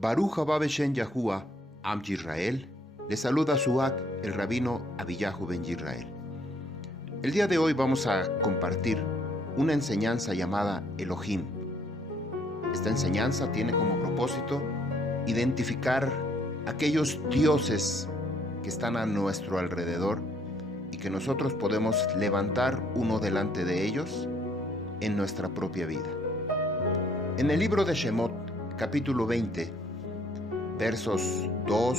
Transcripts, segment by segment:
Baruch haba Beshem Yahuwah, Am Yisrael, le saluda Suak, el rabino Abiyahu ben Yisrael. El día de hoy vamos a compartir una enseñanza llamada Elohim. Esta enseñanza tiene como propósito identificar aquellos dioses que están a nuestro alrededor y que nosotros podemos levantar uno delante de ellos en nuestra propia vida. En el libro de Shemot, capítulo 20, versos 2,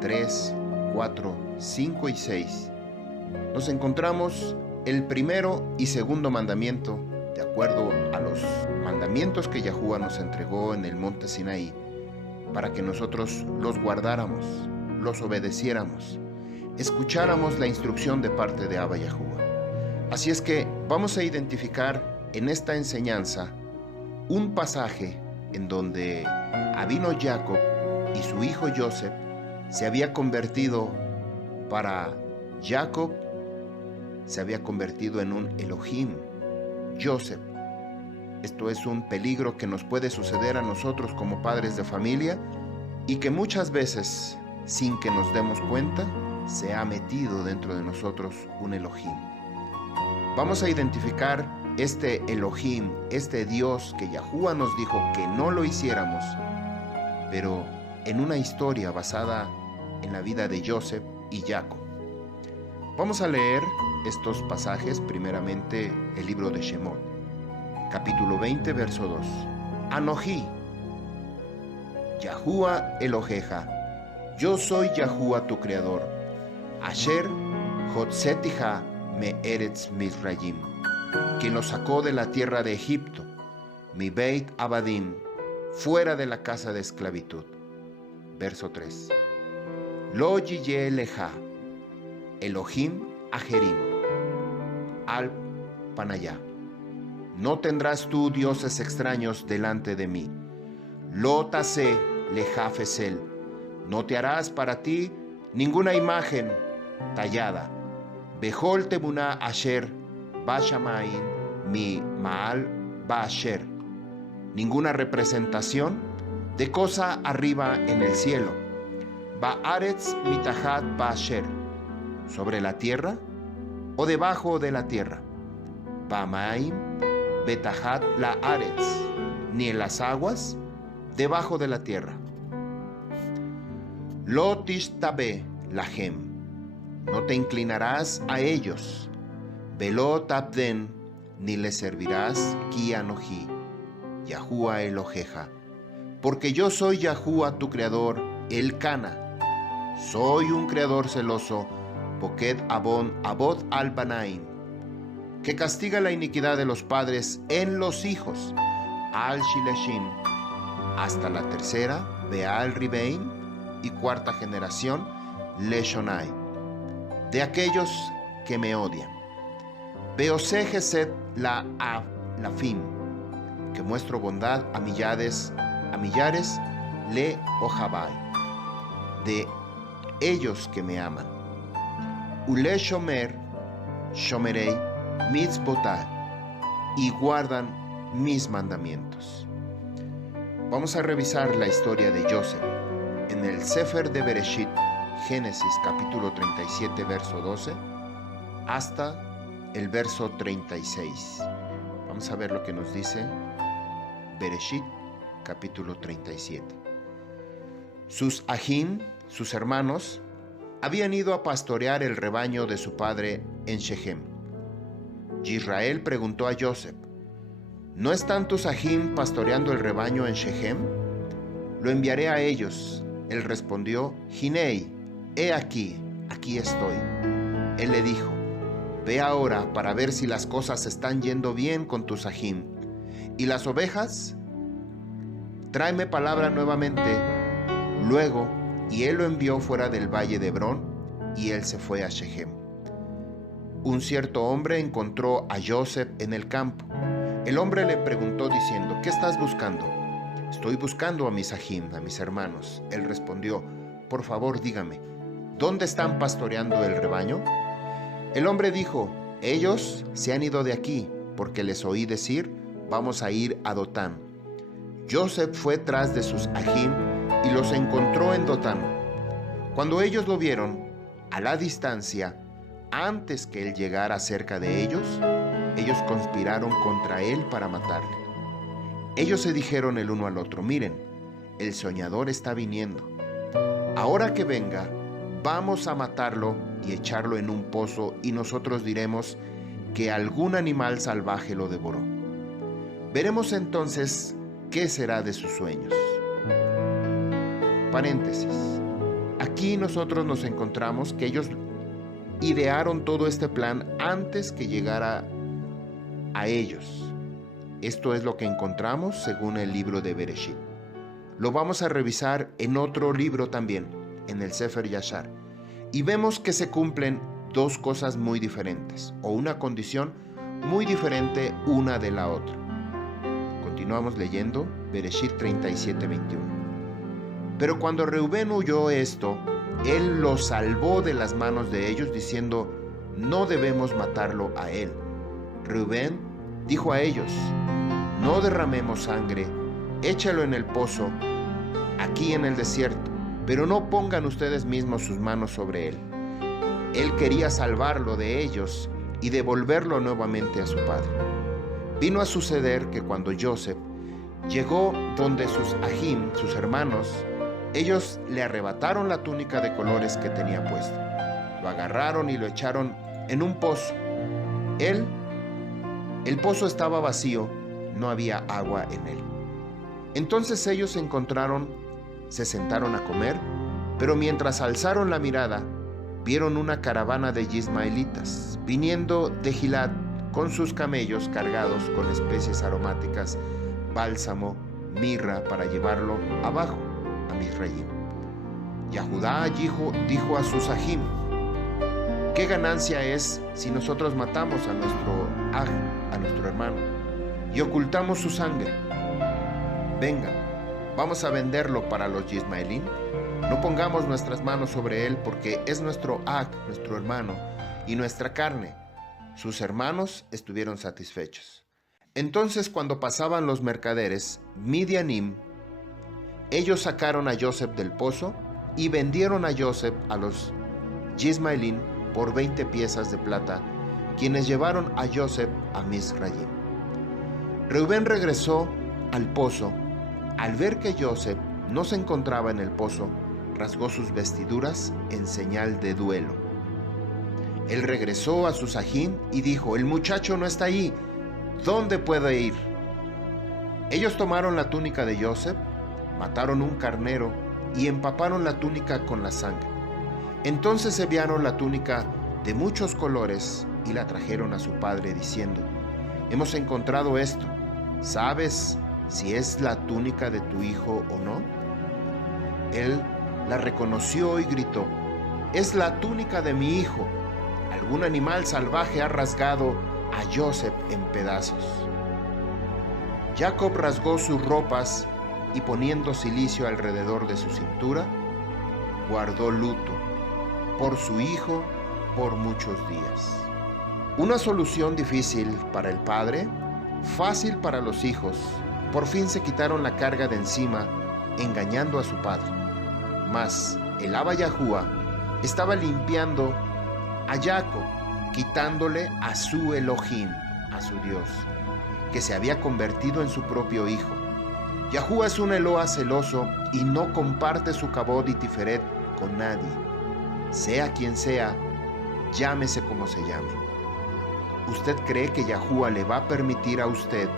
3, 4, 5 y 6, nos encontramos el primero y segundo mandamiento, de acuerdo a los mandamientos que Yahuwah nos entregó en el monte Sinaí, para que nosotros los guardáramos, los obedeciéramos, escucháramos la instrucción de parte de Abba Yahuwah. Así es que vamos a identificar en esta enseñanza un pasaje en donde Avino Jacob y su hijo Joseph se había convertido para Jacob, se había convertido en un Elohim, Joseph. Esto es un peligro que nos puede suceder a nosotros como padres de familia y que muchas veces, sin que nos demos cuenta, se ha metido dentro de nosotros un Elohim. Vamos a identificar este Elohim, este Dios que Yahuwah nos dijo que no lo hiciéramos, pero en una historia basada en la vida de Joseph y Jacob. Vamos a leer estos pasajes, primeramente el libro de Shemot, capítulo 20, verso 2. Anoji, Yahuwah Eloheja, yo soy Yahuwah tu creador. Asher Hotzetiha me Eretz Mizrayim, quien lo sacó de la tierra de Egipto, mi Beit Abadim, fuera de la casa de esclavitud. Verso 3. Lo Yiyeh Leja, Elohim Ajerim, Al Panayá. No tendrás tú dioses extraños delante de mí. Lo Taseh Leja Fesel, no te harás para ti ninguna imagen tallada. Behol Temuná Asher Bashamain mi Maal Basher, ninguna representación de cosa arriba en el cielo. Baaretz mitahat Basher, sobre la tierra o debajo de la tierra. Bamaim betahat la aretz, ni en las aguas debajo de la tierra. Lo tishtabe lahem, no te inclinarás a ellos. Velo tabden, ni le servirás ki anoji, Yahuwah Eloheja, porque yo soy Yahuwah tu creador, el Cana. Soy un creador celoso, Poked Abon Abod al Banaim, que castiga la iniquidad de los padres en los hijos, al Shileshim, hasta la tercera, Beal Ribein, y cuarta generación, Leshonai, de aquellos que me odian. Beose Geset la Afim, que muestro bondad a millares le Ojabai, de ellos que me aman. Ule Shomer, Shomerei, Mitzvotai, y guardan mis mandamientos. Vamos a revisar la historia de Joseph en el Sefer de Bereshit, Génesis capítulo 37, verso 12, hasta el verso 36. Vamos a ver lo que nos dice Bereshit, capítulo 37. Sus ajim, sus hermanos, habían ido a pastorear el rebaño de su padre en Shechem. Israel preguntó a Joseph: ¿no están tus ajim pastoreando el rebaño en Shechem? Lo enviaré a ellos. Él respondió: Hinei, he aquí estoy. Él le dijo: ve ahora para ver si las cosas están yendo bien con tus ajim. ¿Y las ovejas? Tráeme palabra nuevamente. Luego, y él lo envió fuera del valle de Hebrón, y él se fue a Shechem. Un cierto hombre encontró a Joseph en el campo. El hombre le preguntó diciendo: ¿qué estás buscando? Estoy buscando a mis ajim, a mis hermanos. Él respondió: por favor, dígame, ¿dónde están pastoreando el rebaño? El hombre dijo: ellos se han ido de aquí, porque les oí decir: vamos a ir a Dotán. Joseph fue tras de sus ajim y los encontró en Dotán. Cuando ellos lo vieron, a la distancia, antes que él llegara cerca de ellos conspiraron contra él para matarle. Ellos se dijeron el uno al otro: miren, el soñador está viniendo. Ahora que venga, vamos a matarlo y echarlo en un pozo, y nosotros diremos que algún animal salvaje lo devoró. Veremos entonces qué será de sus sueños. Paréntesis. Aquí nosotros nos encontramos que ellos idearon todo este plan antes que llegara a ellos. Esto es lo que encontramos según el libro de Bereshit. Lo vamos a revisar en otro libro también, en el Sefer Yashar, y vemos que se cumplen dos cosas muy diferentes, o una condición muy diferente una de la otra. Continuamos leyendo Bereshit 37:21. Pero cuando Reubén oyó esto, él lo salvó de las manos de ellos, diciendo: no debemos matarlo a él. Reubén dijo a ellos: no derramemos sangre, échalo en el pozo, aquí en el desierto, pero no pongan ustedes mismos sus manos sobre él. Él quería salvarlo de ellos y devolverlo nuevamente a su padre. Vino a suceder que cuando Joseph llegó donde sus ahim, sus hermanos, ellos le arrebataron la túnica de colores que tenía puesta. Lo agarraron y lo echaron en un pozo. El pozo estaba vacío, no había agua en él. Entonces ellos se sentaron a comer, pero mientras alzaron la mirada, vieron una caravana de ismaelitas viniendo de Gilad con sus camellos cargados con especies aromáticas, bálsamo, mirra, para llevarlo abajo a Misraim. Yahudá dijo a sus ahim: ¿qué ganancia es si nosotros matamos a nuestro hermano, y ocultamos su sangre? Vengan, vamos a venderlo para los ismaelín. No pongamos nuestras manos sobre él, porque es nuestro nuestro hermano, y nuestra carne. Sus hermanos estuvieron satisfechos. Entonces, cuando pasaban los mercaderes Midianim, ellos sacaron a Joseph del pozo y vendieron a Joseph a los ismaelín por 20 piezas de plata, quienes llevaron a Joseph a Misraim. Reubén regresó al pozo. Al ver que Joseph no se encontraba en el pozo, rasgó sus vestiduras en señal de duelo. Él regresó a sus ahim y dijo: el muchacho no está ahí, ¿dónde puede ir? Ellos tomaron la túnica de Joseph, mataron un carnero y empaparon la túnica con la sangre. Entonces enviaron la túnica de muchos colores y la trajeron a su padre, diciendo: hemos encontrado esto, ¿sabes si es la túnica de tu hijo o no? Él la reconoció y gritó: es la túnica de mi hijo. Algún animal salvaje ha rasgado a Joseph en pedazos. Jacob rasgó sus ropas y, poniendo cilicio alrededor de su cintura, guardó luto por su hijo por muchos días. Una solución difícil para el padre, fácil para los hijos. Por fin se quitaron la carga de encima, engañando a su padre. Mas el Abba Yahuwah estaba limpiando a Jacob, quitándole a su Elohim, a su Dios, que se había convertido en su propio hijo. Yahuwah es un Eloa celoso y no comparte su kabod y tiferet con nadie, sea quien sea, llámese como se llame. ¿Usted cree que Yahuwah le va a permitir a usted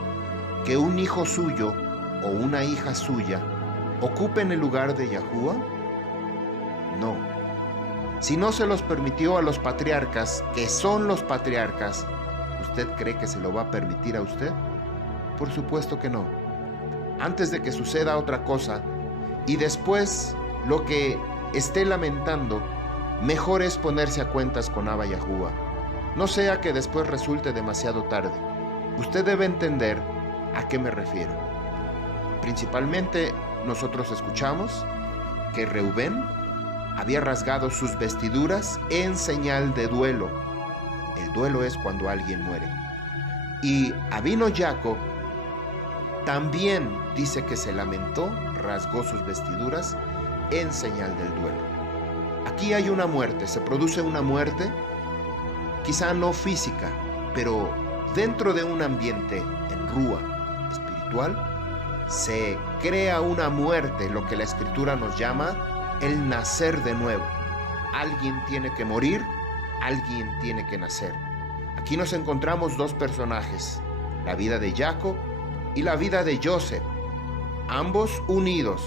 que un hijo suyo o una hija suya ocupen el lugar de Yahuwah? No. Si no se los permitió a los patriarcas, que son los patriarcas, ¿usted cree que se lo va a permitir a usted? Por supuesto que no. Antes de que suceda otra cosa y después lo que esté lamentando, mejor es ponerse a cuentas con Abba Yahuwah. No sea que después resulte demasiado tarde. Usted debe entender a qué me refiero. Principalmente nosotros escuchamos que Reubén había rasgado sus vestiduras en señal de duelo. El duelo es cuando alguien muere. Y avino Jacob También dice que se lamentó, rasgó sus vestiduras en señal del duelo. Aquí hay una muerte, se produce una muerte, quizá no física, pero dentro de un ambiente en rúa espiritual, se crea una muerte, lo que la Escritura nos llama el nacer de nuevo. Alguien tiene que morir, alguien tiene que nacer. Aquí nos encontramos dos personajes, la vida de Jacob y la vida de Joseph, ambos unidos,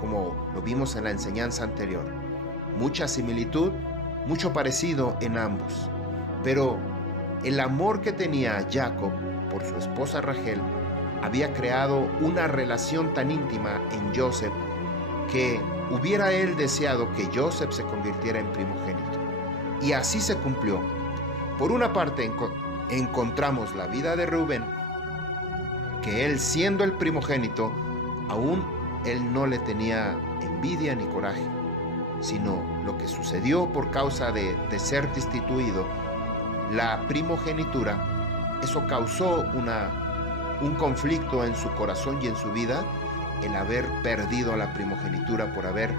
como lo vimos en la enseñanza anterior. Mucha similitud, mucho parecido en ambos, pero el amor que tenía Jacob por su esposa Rachel había creado una relación tan íntima en Joseph que hubiera él deseado que Joseph se convirtiera en primogénito. Y así se cumplió. Por una parte encontramos la vida de Rubén, que él, siendo el primogénito, aún él no le tenía envidia ni coraje, sino lo que sucedió por causa de ser destituido, la primogenitura, eso causó un conflicto en su corazón y en su vida, el haber perdido la primogenitura por haber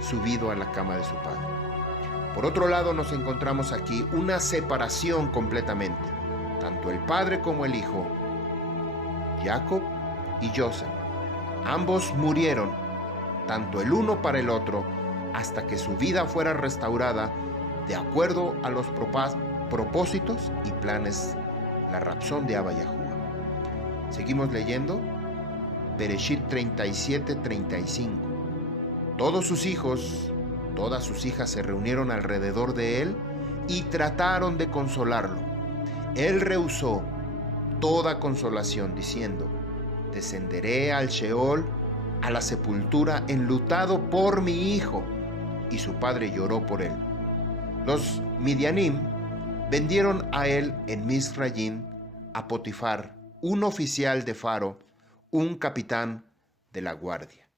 subido a la cama de su padre. Por otro lado, nos encontramos aquí una separación completamente, tanto el padre como el hijo, Jacob y Joseph. Ambos murieron, tanto el uno para el otro, hasta que su vida fuera restaurada de acuerdo a los propósitos y planes, la razón de Abba Yahuwah. Seguimos leyendo, Bereshit 37:35. Todos sus hijos, todas sus hijas se reunieron alrededor de él y trataron de consolarlo. Él rehusó toda consolación, diciendo: descenderé al Sheol, a la sepultura, enlutado por mi hijo. Y su padre lloró por él. Los Midianim vendieron a él en Misrayim a Potifar, un oficial de Faro, un capitán de la guardia.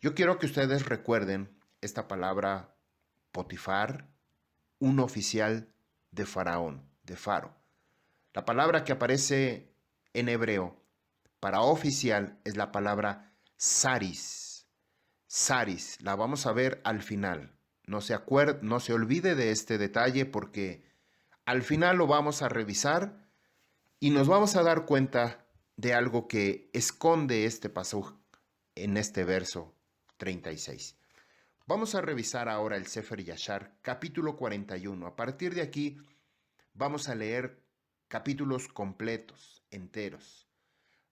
Yo quiero que ustedes recuerden esta palabra Potifar, un oficial de Faraón, de Faro. La palabra que aparece en hebreo para oficial es la palabra saris. Saris, la vamos a ver al final. No se olvide de este detalle porque al final lo vamos a revisar y nos vamos a dar cuenta de algo que esconde este pasaje en este verso 36. Vamos a revisar ahora el Sefer Yashar, capítulo 41. A partir de aquí vamos a leer capítulos completos, enteros.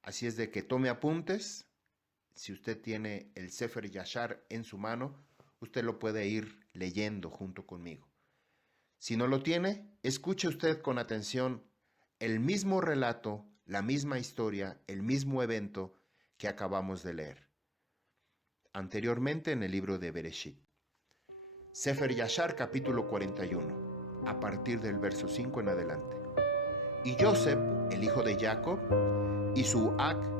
Así es de que tome apuntes. Si usted tiene el Sefer Yashar en su mano, usted lo puede ir leyendo junto conmigo. Si no lo tiene, escuche usted con atención el mismo relato, la misma historia, el mismo evento que acabamos de leer anteriormente en el libro de Bereshit. Sefer Yashar, capítulo 41, a partir del verso 5 en adelante. Y Joseph, el hijo de Jacob, y su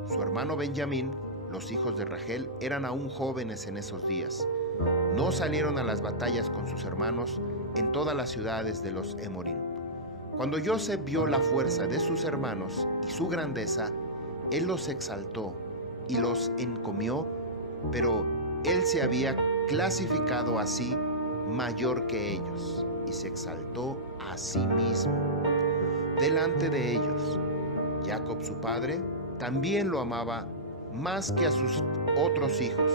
su hermano Benjamín, los hijos de Rachel, eran aún jóvenes en esos días. No salieron a las batallas con sus hermanos en todas las ciudades de los Emorim. Cuando Joseph vio la fuerza de sus hermanos y su grandeza, él los exaltó y los encomió, pero él se había clasificado así mayor que ellos y se exaltó a sí mismo delante de ellos. Jacob, su padre, también lo amaba más que a sus otros hijos,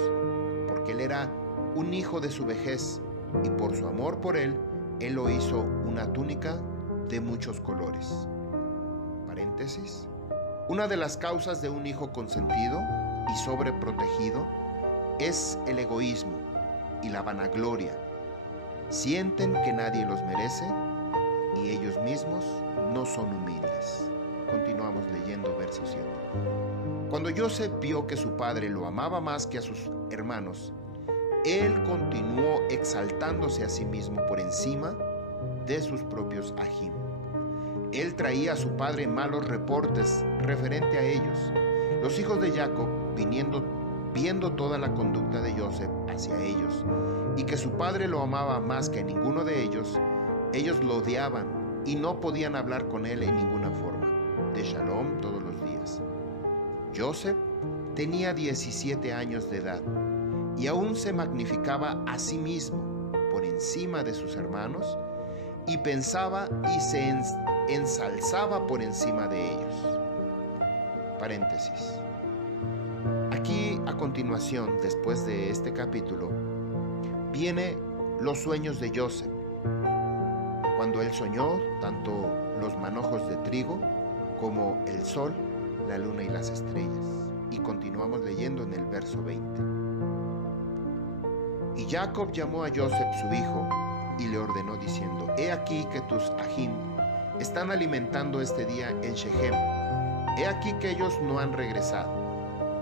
porque él era un hijo de su vejez, y por su amor por él, él lo hizo una túnica de muchos colores. Paréntesis. Una de las causas de un hijo consentido y sobreprotegido es el egoísmo y la vanagloria. Sienten que nadie los merece y ellos mismos no son humildes. Continuamos leyendo verso 7. Cuando Joseph vio que su padre lo amaba más que a sus hermanos, él continuó exaltándose a sí mismo por encima de sus propios ajim. Él traía a su padre malos reportes referente a ellos. Los hijos de Jacob, viendo toda la conducta de Joseph hacia ellos, y que su padre lo amaba más que a ninguno de ellos lo odiaban y no podían hablar con él en ninguna forma, de shalom todos los días. Joseph tenía 17 años de edad y aún se magnificaba a sí mismo por encima de sus hermanos y pensaba y se ensalzaba por encima de ellos. Paréntesis. Aquí a continuación, después de este capítulo, viene los sueños de Joseph. Cuando él soñó tanto los manojos de trigo como el sol, la luna y las estrellas. Y continuamos leyendo en el verso 20. Y Jacob llamó a Joseph su hijo y le ordenó diciendo: He aquí que tus ajim están alimentando este día en Shechem. He aquí que ellos no han regresado.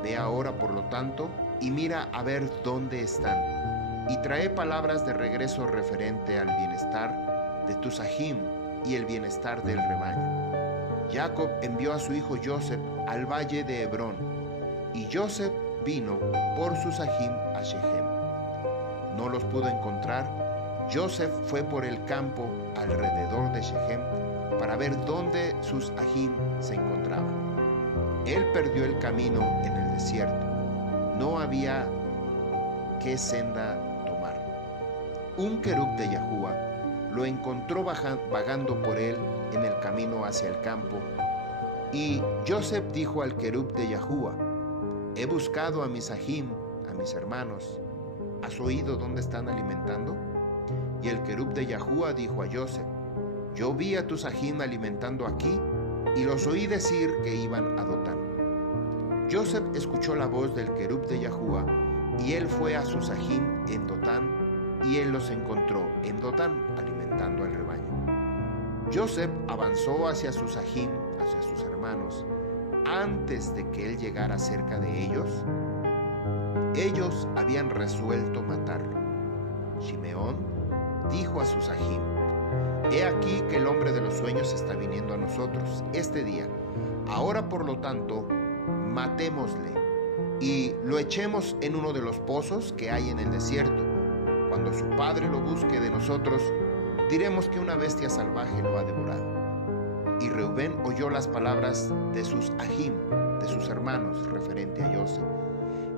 Ve ahora, por lo tanto, y mira a ver dónde están, y trae palabras de regreso referente al bienestar de tus ajim y el bienestar del rebaño. Jacob envió a su hijo Joseph al valle de Hebrón, y Joseph vino por sus ajim a Shechem. No los pudo encontrar. Joseph fue por el campo alrededor de Shechem para ver dónde sus ajim se encontraban. Él perdió el camino en el desierto. No había qué senda tomar. Un querub de Yahuá lo encontró vagando por él en el camino hacia el campo. Y Joseph dijo al querub de Yahuá: He buscado a mis ajim, a mis hermanos. ¿Has oído dónde están alimentando? Y el querub de Yahuá dijo a Joseph: Yo vi a tus ajim alimentando aquí y los oí decir que iban a Dotán. Joseph escuchó la voz del querub de Yahuá y él fue a sus ajim en Dotán, y él los encontró en Dotán alimentando al rebaño. Joseph avanzó hacia sus ajim, hacia sus hermanos. Antes de que él llegara cerca de ellos habían resuelto matarlo. Shimeón dijo a sus ajim: He aquí que el hombre de los sueños está viniendo a nosotros este día. Ahora, por lo tanto, matémosle y lo echemos en uno de los pozos que hay en el desierto. Cuando su padre lo busque de nosotros, diremos que una bestia salvaje lo ha devorado. Y Reubén oyó las palabras de sus ajim, de sus hermanos, referente a Joseph.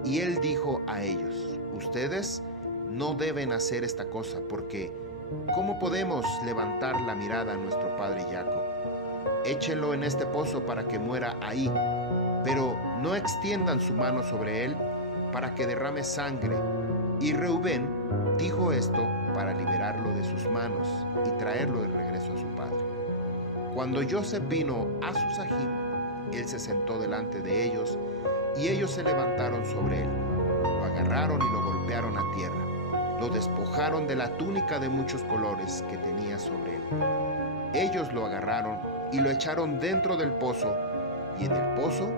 Y él dijo a ellos: Ustedes no deben hacer esta cosa, porque ¿cómo podemos levantar la mirada a nuestro padre Jacob? Échenlo en este pozo para que muera ahí, pero no extiendan su mano sobre él para que derrame sangre. Y Reubén dijo esto para liberarlo de sus manos y traerlo de regreso a su padre. Cuando Joseph vino a sus ajim, él se sentó delante de ellos, y ellos se levantaron sobre él. Lo agarraron y lo golpearon a tierra. Lo despojaron de la túnica de muchos colores que tenía sobre él. Ellos lo agarraron y lo echaron dentro del pozo, y en el pozo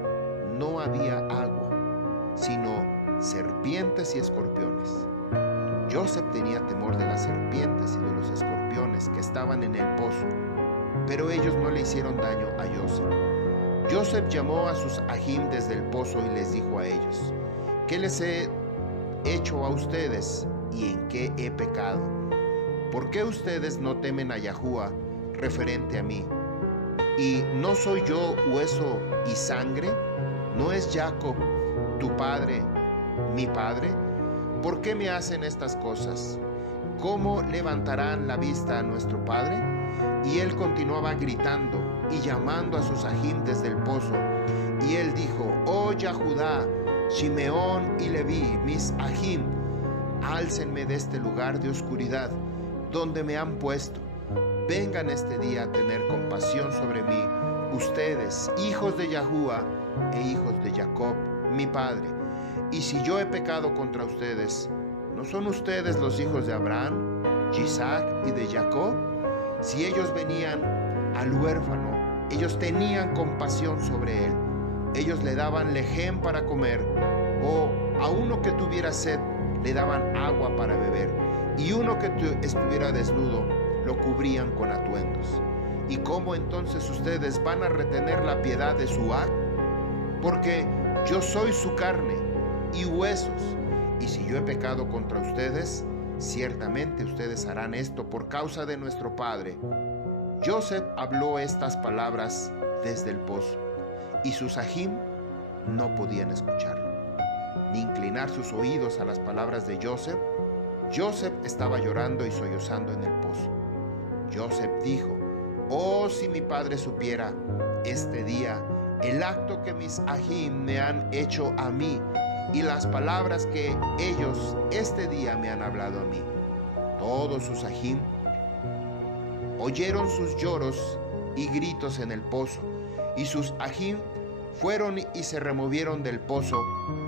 no había agua, sino serpientes y escorpiones. Joseph tenía temor de las serpientes y de los escorpiones que estaban en el pozo, pero ellos no le hicieron daño a Joseph. Joseph llamó a sus ajim desde el pozo y les dijo a ellos: ¿Qué les he hecho a ustedes y en qué he pecado? ¿Por qué ustedes no temen a Yahuá referente a mí? ¿Y no soy yo hueso y sangre? ¿No es Jacob tu padre, mi padre? ¿Por qué me hacen estas cosas? ¿Cómo levantarán la vista a nuestro padre? Y él continuaba gritando y llamando a sus ajim desde el pozo. Y él dijo: Oh Yahudá, Shimeón y Leví, mis ajim, álcenme de este lugar de oscuridad donde me han puesto. Vengan este día a tener compasión sobre mí, ustedes, hijos de Yahuá e hijos de Jacob, mi padre. Y si yo he pecado contra ustedes, ¿no son ustedes los hijos de Abraham, Isaac y de Jacob? Si ellos venían al huérfano, ellos tenían compasión sobre él. Ellos le daban lejem para comer, o a uno que tuviera sed le daban agua para beber, y uno que estuviera desnudo lo cubrían con atuendos. ¿Y cómo entonces ustedes van a retener la piedad de su ac? Porque yo soy su carne y huesos, y si yo he pecado contra ustedes, ciertamente ustedes harán esto por causa de nuestro padre. Joseph habló estas palabras desde el pozo, y sus ajim no podían escucharlo, ni inclinar sus oídos a las palabras de Joseph. Joseph estaba llorando y sollozando en el pozo. Joseph dijo: «Oh, si mi padre supiera este día el acto que mis ajim me han hecho a mí y las palabras que ellos este día me han hablado a mí». Todos sus ajim oyeron sus lloros y gritos en el pozo, y sus ajim fueron y se removieron del pozo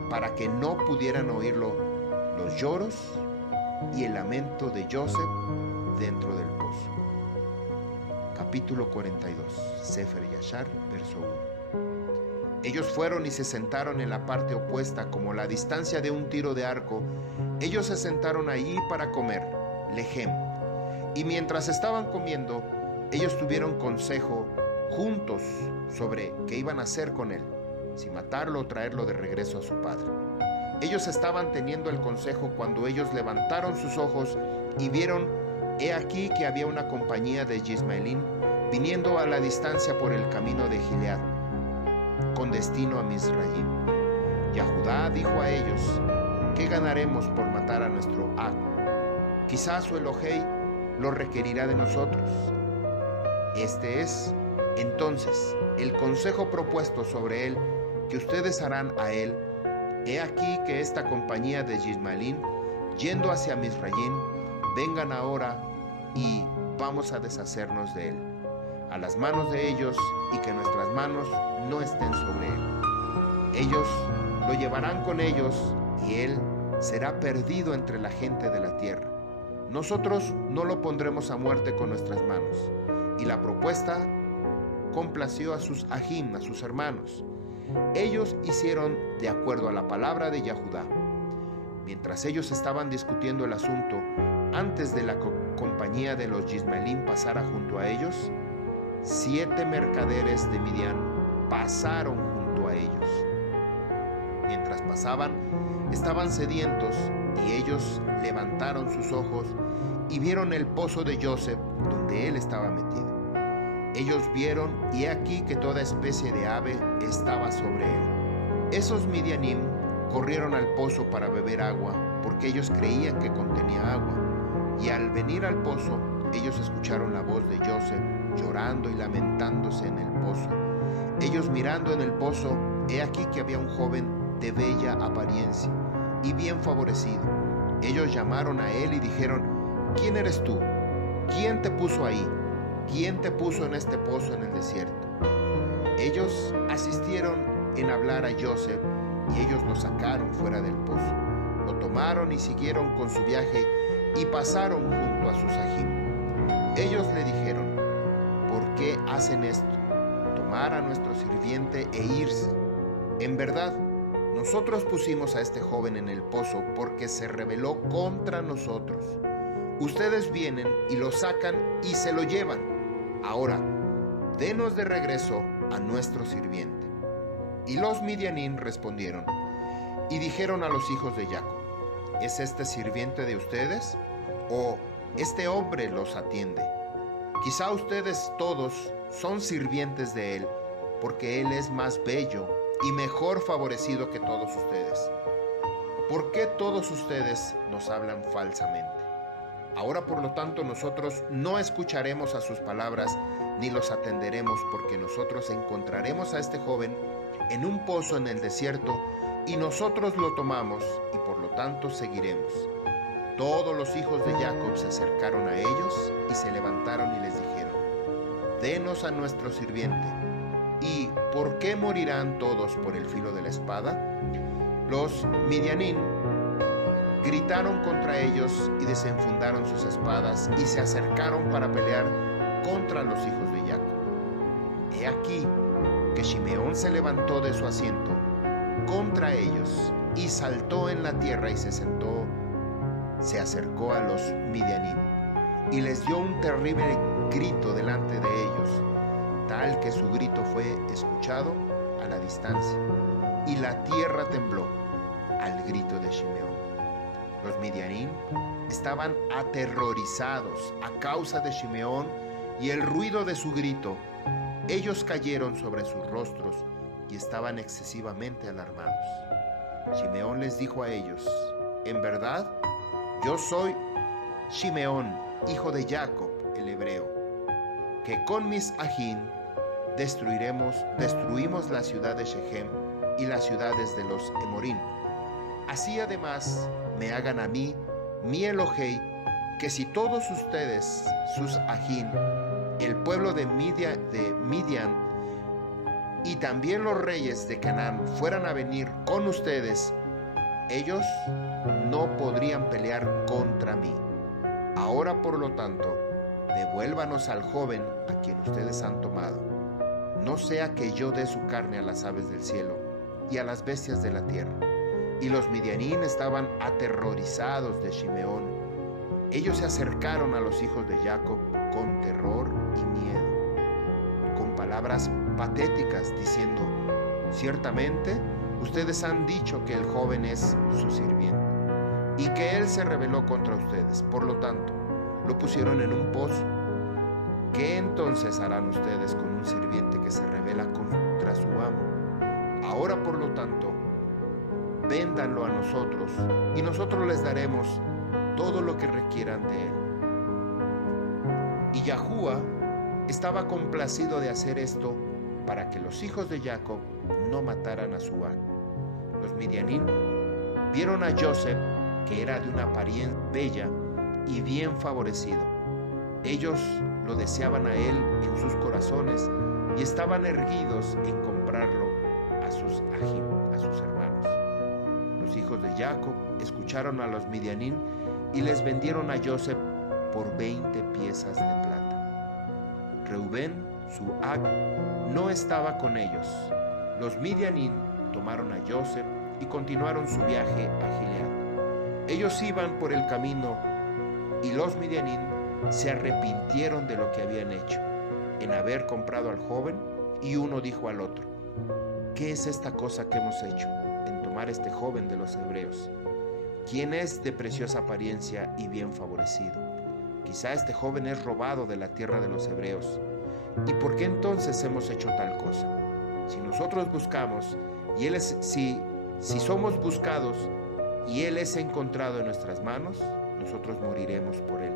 para que no pudieran oírlo los lloros y el lamento de Joseph dentro del pozo. Capítulo 42, Sefer Yashar, verso 1. Ellos fueron y se sentaron en la parte opuesta, como la distancia de un tiro de arco. Ellos se sentaron allí para comer, lejem. Y mientras estaban comiendo, ellos tuvieron consejo juntos sobre qué iban a hacer con él, si matarlo o traerlo de regreso a su padre. Ellos estaban teniendo el consejo cuando ellos levantaron sus ojos y vieron, he aquí que había una compañía de Ismaelín viniendo a la distancia por el camino de Gilead, con destino a Mizraim. Yahudá dijo a ellos: ¿qué ganaremos por matar a nuestro Ag? Quizás su Elohei lo requerirá de nosotros. Este es entonces el consejo propuesto sobre él que ustedes harán a él. He aquí que esta compañía de Ismaelín, yendo hacia Mizraim, vengan ahora y vamos a deshacernos de él, a las manos de ellos, y que nuestras manos no estén sobre él. Ellos lo llevarán con ellos y él será perdido entre la gente de la tierra. Nosotros no lo pondremos a muerte con nuestras manos. Y la propuesta complació a sus ajim, a sus hermanos. Ellos hicieron de acuerdo a la palabra de Yahudá. Mientras ellos estaban discutiendo el asunto, antes de la compañía de los Ismaelín pasara junto a ellos, 7 mercaderes de Midian pasaron junto a ellos. Mientras pasaban, estaban sedientos, y ellos levantaron sus ojos y vieron el pozo de Joseph donde él estaba metido. Ellos vieron, y he aquí que toda especie de ave estaba sobre él. Esos Midianim corrieron al pozo para beber agua, porque ellos creían que contenía agua. Y al venir al pozo, ellos escucharon la voz de Joseph llorando y lamentándose en el pozo. Ellos mirando en el pozo, he aquí que había un joven de bella apariencia y bien favorecido. Ellos llamaron a él y dijeron: ¿quién eres tú? ¿Quién te puso ahí? ¿Quién te puso en este pozo en el desierto? Ellos asistieron en hablar a Joseph, y ellos lo sacaron fuera del pozo. Lo tomaron y siguieron con su viaje y pasaron junto a sus ajim. Ellos le dijeron: ¿por qué hacen esto? Tomar a nuestro sirviente e irse. En verdad, nosotros pusimos a este joven en el pozo porque se rebeló contra nosotros. Ustedes vienen y lo sacan y se lo llevan. Ahora, denos de regreso a nuestro sirviente. Y los Midianín respondieron y dijeron a los hijos de Jacob: ¿es este sirviente de ustedes? ¿O este hombre los atiende? Quizá ustedes todos son sirvientes de él, porque él es más bello y mejor favorecido que todos ustedes. ¿Por qué todos ustedes nos hablan falsamente? Ahora, por lo tanto, nosotros no escucharemos a sus palabras ni los atenderemos, porque nosotros encontraremos a este joven en un pozo en el desierto y nosotros lo tomamos, y por lo tanto seguiremos. Todos los hijos de Jacob se acercaron a ellos y se levantaron y les dijeron: denos a nuestro sirviente. ¿Y por qué morirán todos por el filo de la espada? Los Midianín gritaron contra ellos y desenfundaron sus espadas y se acercaron para pelear contra los hijos de Jacob. He aquí que Shimeón se levantó de su asiento contra ellos y saltó en la tierra y se sentó. Se acercó a los Midianín y les dio un terrible grito delante de ellos, tal que su grito fue escuchado a la distancia, y la tierra tembló al grito de Shimeón. Los Midianín estaban aterrorizados a causa de Shimeón y el ruido de su grito. Ellos cayeron sobre sus rostros y estaban excesivamente alarmados. Shimeón les dijo a ellos: en verdad, yo soy Shimeón, hijo de Jacob, el hebreo, que con mis ajín destruimos la ciudad de Shechem y las ciudades de los Emorín. Así además me hagan a mí, mi Elohei, que si todos ustedes, sus ajín, el pueblo de Midian y también los reyes de Canaán fueran a venir con ustedes, ellos no podrían pelear contra mí. Ahora, por lo tanto, devuélvanos al joven a quien ustedes han tomado. No sea que yo dé su carne a las aves del cielo y a las bestias de la tierra. Y los midianín estaban aterrorizados de Shimeón. Ellos se acercaron a los hijos de Jacob con terror y miedo, con palabras patéticas, diciendo: ciertamente ustedes han dicho que el joven es su sirviente y que él se rebeló contra ustedes. Por lo tanto, lo pusieron en un pozo. ¿Qué entonces harán ustedes con un sirviente que se rebela contra su amo? Ahora, por lo tanto, véndanlo a nosotros y nosotros les daremos todo lo que requieran de él. Y Yahuá estaba complacido de hacer esto para que los hijos de Jacob no mataran a su amo. Los midianín vieron a Joseph, que era de una apariencia bella y bien favorecido. Ellos lo deseaban a él en sus corazones y estaban erguidos en comprarlo a sus ajín, a sus hermanos. Los hijos de Jacob escucharon a los midianín y les vendieron a Joseph por 20 piezas de plata. Reubén, su ag, no estaba con ellos. Los midianín tomaron a Joseph y continuaron su viaje a Gilead. Ellos iban por el camino y los midianín se arrepintieron de lo que habían hecho, en haber comprado al joven, y uno dijo al otro: ¿qué es esta cosa que hemos hecho en tomar este joven de los hebreos? ¿Quién es de preciosa apariencia y bien favorecido? Quizá este joven es robado de la tierra de los hebreos. ¿Y por qué entonces hemos hecho tal cosa? Si nosotros buscamos y él es, si somos buscados y él es encontrado en nuestras manos, nosotros moriremos por él.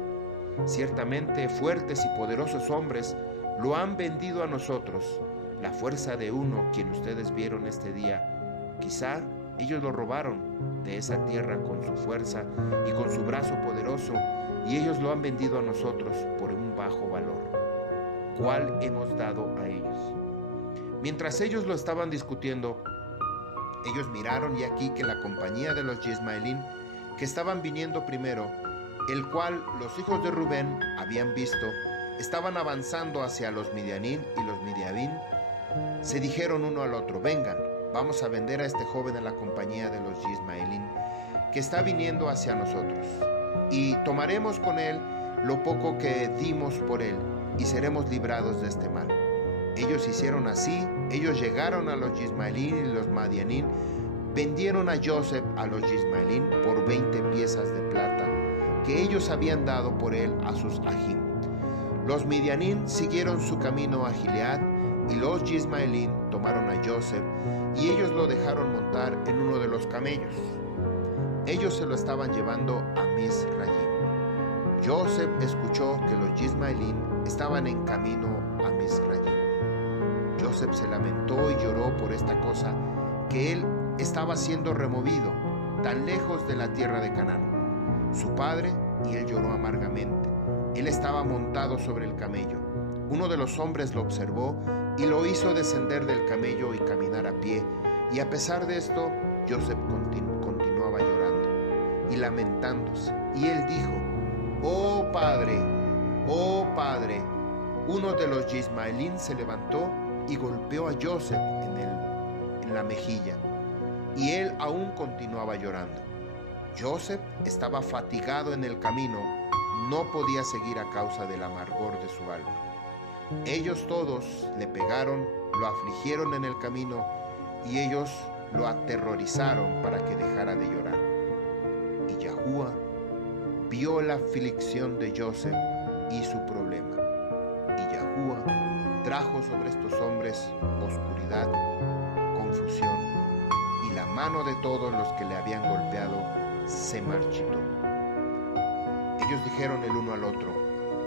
Ciertamente fuertes y poderosos hombres lo han vendido a nosotros, la fuerza de uno quien ustedes vieron este día. Quizá ellos lo robaron de esa tierra con su fuerza y con su brazo poderoso, y ellos lo han vendido a nosotros por un bajo valor, cual hemos dado a ellos. Mientras ellos lo estaban discutiendo, ellos miraron, y aquí que la compañía de los Ismaelín que estaban viniendo primero, el cual los hijos de Rubén habían visto, estaban avanzando hacia los midianín, y los midianín se dijeron uno al otro: vengan, vamos a vender a este joven a la compañía de los Ismaelín que está viniendo hacia nosotros, y tomaremos con él lo poco que dimos por él, y seremos librados de este mal. Ellos hicieron así. Ellos llegaron a los Ismaelín, y los madianín vendieron a Joseph a los Ismaelín por 20 piezas de plata que ellos habían dado por él a sus ajín. Los midianín siguieron su camino a Gilead, y los Ismaelín tomaron a Joseph, y ellos lo dejaron montar en uno de los camellos. Ellos se lo estaban llevando a Misrayim. Joseph escuchó que los Ismaelín estaban en camino a Misrayim. Joseph se lamentó y lloró por esta cosa, que él estaba siendo removido tan lejos de la tierra de Canaán. Su padre y él lloró amargamente. Él estaba montado sobre el camello. Uno de los hombres lo observó y lo hizo descender del camello y caminar a pie. Y a pesar de esto, Joseph continuaba llorando y lamentándose. Y él dijo: oh padre, oh padre. Uno de los Ismaelín se levantó y golpeó a Joseph en la mejilla, y él aún continuaba llorando. Joseph estaba fatigado en el camino, no podía seguir a causa del amargor de su alma. Ellos todos le pegaron, lo afligieron en el camino, y ellos lo aterrorizaron para que dejara de llorar. Y Yahuá vio la aflicción de Joseph y su problema, y Yahuá trajo sobre estos hombres oscuridad mano de todos los que le habían golpeado se marchitó. Ellos dijeron el uno al otro: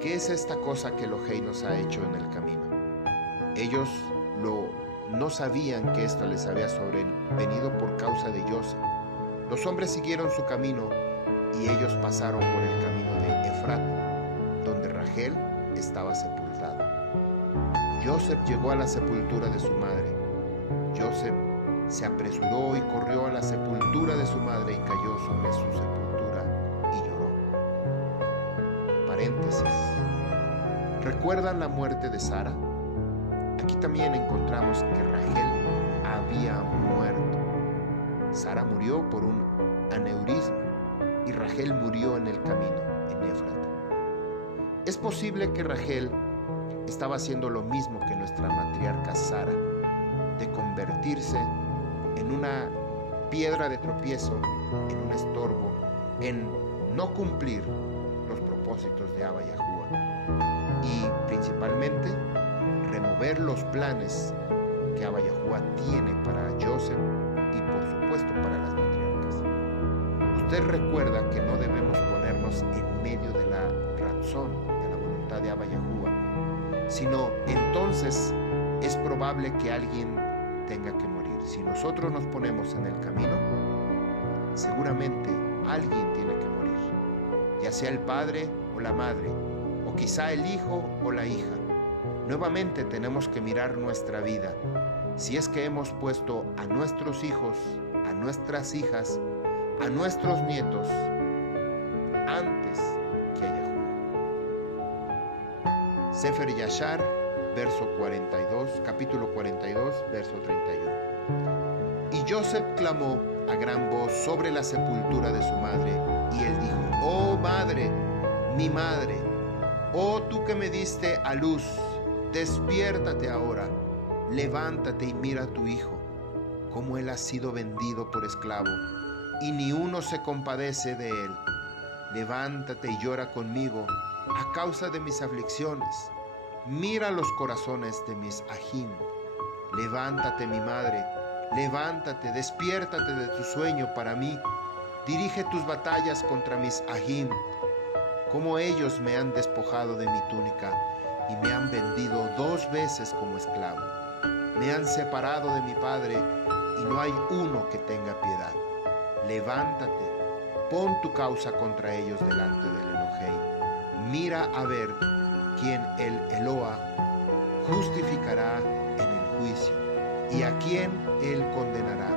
¿qué es esta cosa que Elohei nos ha hecho en el camino? Ellos no sabían que esto les había sobrevenido por causa de Joseph. Los hombres siguieron su camino y ellos pasaron por el camino de Efrat, donde Rachel estaba sepultada. Joseph llegó a la sepultura de su madre. Joseph se apresuró y corrió a la sepultura de su madre y cayó sobre su sepultura y lloró. Paréntesis. ¿Recuerdan la muerte de Sara? Aquí también encontramos que Rachel había muerto. Sara murió por un aneurisma y Rachel murió en el camino, en Éfrata. Es posible que Rachel estaba haciendo lo mismo que nuestra matriarca Sara, de convertirse en una piedra de tropiezo, en un estorbo, en no cumplir los propósitos de Abba Yahuwah y principalmente remover los planes que Abba Yahuwah tiene para Joseph y por supuesto para las matriarcas. Usted recuerda que no debemos ponernos en medio de la razón, de la voluntad de Abba Yahuwah, sino entonces es probable que alguien tenga que morir. Si nosotros nos ponemos en el camino, seguramente alguien tiene que morir, ya sea el padre o la madre, o quizá el hijo o la hija. Nuevamente tenemos que mirar nuestra vida, si es que hemos puesto a nuestros hijos, a nuestras hijas, a nuestros nietos antes que a Yahuwah. Sefer Yashar, capítulo 42, verso 31. Y Joseph clamó a gran voz sobre la sepultura de su madre, y él dijo: oh madre, mi madre, oh tú que me diste a luz, despiértate ahora, levántate y mira a tu hijo, cómo él ha sido vendido por esclavo, y ni uno se compadece de él. Levántate y llora conmigo a causa de mis aflicciones. Mira los corazones de mis ajim. Levántate, mi madre, levántate, despiértate de tu sueño para mí. Dirige tus batallas contra mis ajim. Como ellos me han despojado de mi túnica y me han vendido 2 veces como esclavo. Me han separado de mi padre y no hay uno que tenga piedad. Levántate, pon tu causa contra ellos delante del Elohei. Mira a ver quién el Eloa justificará en el juicio y a quién él condenará.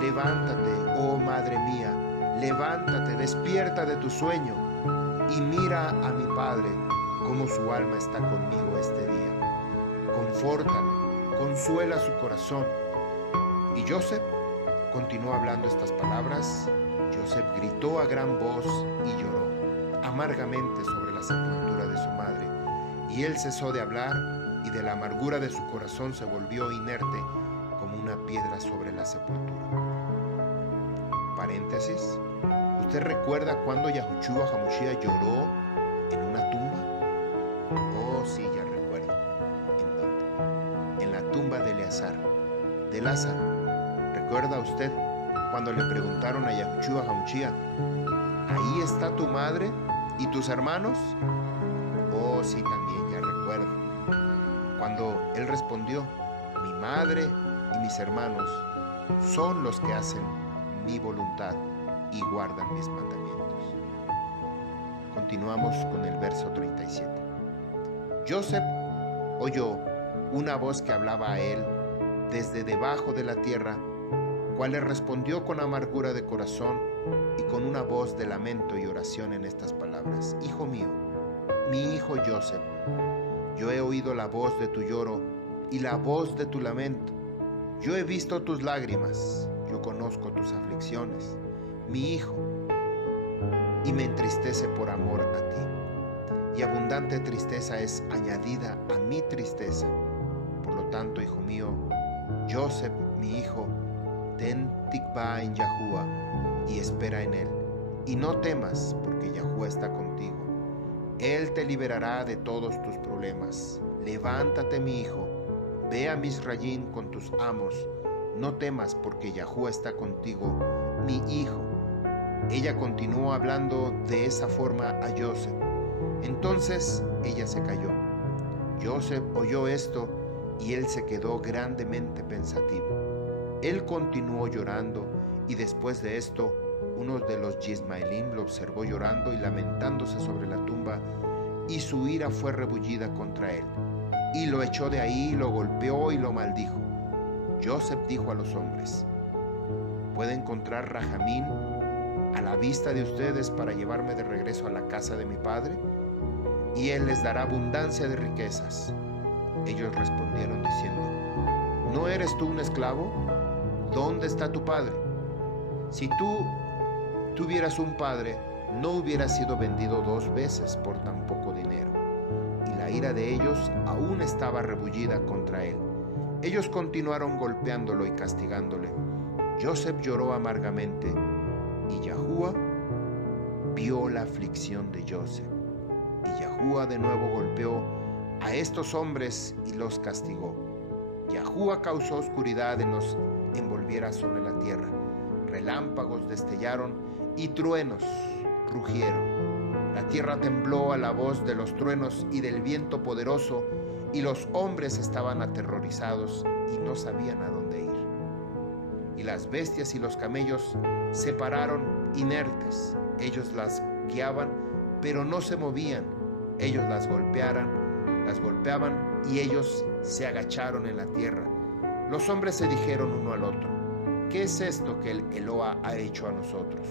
Levántate, oh madre mía, levántate, despierta de tu sueño y mira a mi padre, como su alma está conmigo este día. Confórtalo, consuela su corazón. Y Joseph continuó hablando estas palabras. Joseph gritó a gran voz y lloró amargamente sobre la sepultura de su madre, y él cesó de hablar, y de la amargura de su corazón se volvió inerte como una piedra sobre la sepultura. Paréntesis. ¿Usted recuerda cuando Yahushua HaMashiach lloró en una tumba? Oh, sí, ya recuerdo. ¿En dónde? En la tumba de Eleazar, de Lázaro. ¿Recuerda usted cuando le preguntaron a Yahushua HaMashiach: ¿ahí está tu madre y tus hermanos? Oh, sí, también ya recuerdo. Cuando él respondió: mi madre y mis hermanos son los que hacen mi voluntad y guardan mis mandamientos. Continuamos con el verso 37. Joseph oyó una voz que hablaba a él desde debajo de la tierra, cual le respondió con amargura de corazón y con una voz de lamento y oración en estas palabras: hijo mío, mi hijo Joseph, yo he oído la voz de tu lloro y la voz de tu lamento. Yo he visto tus lágrimas, yo conozco tus aflicciones, mi hijo, y me entristece por amor a ti. Y abundante tristeza es añadida a mi tristeza. Por lo tanto, hijo mío, Joseph, mi hijo, ten tikvá en Yahuwah y espera en él. Y no temas, porque Yahuwah está contigo. Él te liberará de todos tus problemas. Levántate, mi hijo, ve a Misrayim con tus amos, no temas porque Yahuwah está contigo, mi hijo. Ella continuó hablando de esa forma a Joseph. Entonces ella se calló. Joseph oyó esto y él se quedó grandemente pensativo. Él continuó llorando y después de esto, uno de los Yismaelim lo observó llorando y lamentándose sobre la tumba, y su ira fue rebullida contra él. Y lo echó de ahí, lo golpeó y lo maldijo. Joseph dijo a los hombres: ¿puede encontrar rajamín a la vista de ustedes para llevarme de regreso a la casa de mi padre? Y él les dará abundancia de riquezas. Ellos respondieron diciendo: ¿no eres tú un esclavo? ¿Dónde está tu padre? Si tú tuvieras un padre, no hubieras sido vendido 2 veces por tan poco dinero. Y la ira de ellos aún estaba rebullida contra él. Ellos continuaron golpeándolo y castigándole. Joseph lloró amargamente, y Yahuwah vio la aflicción de Joseph. Y Yahuwah de nuevo golpeó a estos hombres y los castigó. Yahuwah causó oscuridad en los envolviera sobre la tierra. Relámpagos destellaron y truenos rugieron. La tierra tembló a la voz de los truenos y del viento poderoso, y los hombres estaban aterrorizados y no sabían a dónde ir. Y las bestias y los camellos se pararon inertes. Ellos las guiaban, pero no se movían. Ellos las golpeaban y ellos se agacharon en la tierra. Los hombres se dijeron uno al otro: ¿qué es esto que el Eloa ha hecho a nosotros?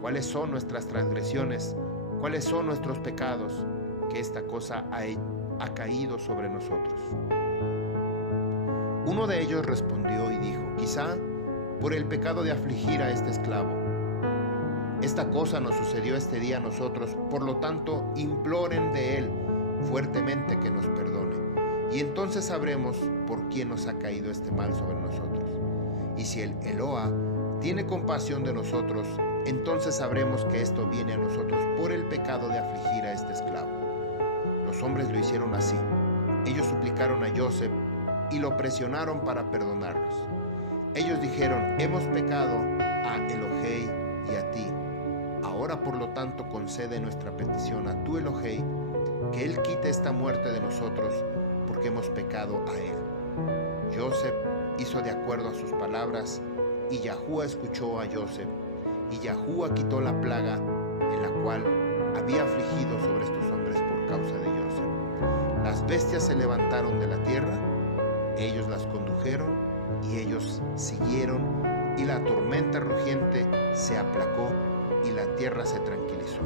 ¿Cuáles son nuestras transgresiones? ¿Cuáles son nuestros pecados? Que esta cosa ha caído sobre nosotros. Uno de ellos respondió y dijo: quizá por el pecado de afligir a este esclavo. Esta cosa nos sucedió este día a nosotros, por lo tanto imploren de él fuertemente que nos perdone, y entonces sabremos por quién nos ha caído este mal sobre nosotros. Y si el Eloa tiene compasión de nosotros, entonces sabremos que esto viene a nosotros por el pecado de afligir a este esclavo. Los hombres lo hicieron así. Ellos suplicaron a Joseph y lo presionaron para perdonarlos. Ellos dijeron: hemos pecado a Elohei y a ti. Ahora, por lo tanto, concede nuestra petición a tu Elohei, que él quite esta muerte de nosotros, porque hemos pecado a él. Joseph hizo de acuerdo a sus palabras, y Yahuwah escuchó a Joseph, y Yahuwah quitó la plaga en la cual había afligido sobre estos hombres por causa de Joseph. Las bestias se levantaron de la tierra, ellos las condujeron, y ellos siguieron, y la tormenta rugiente se aplacó, y la tierra se tranquilizó.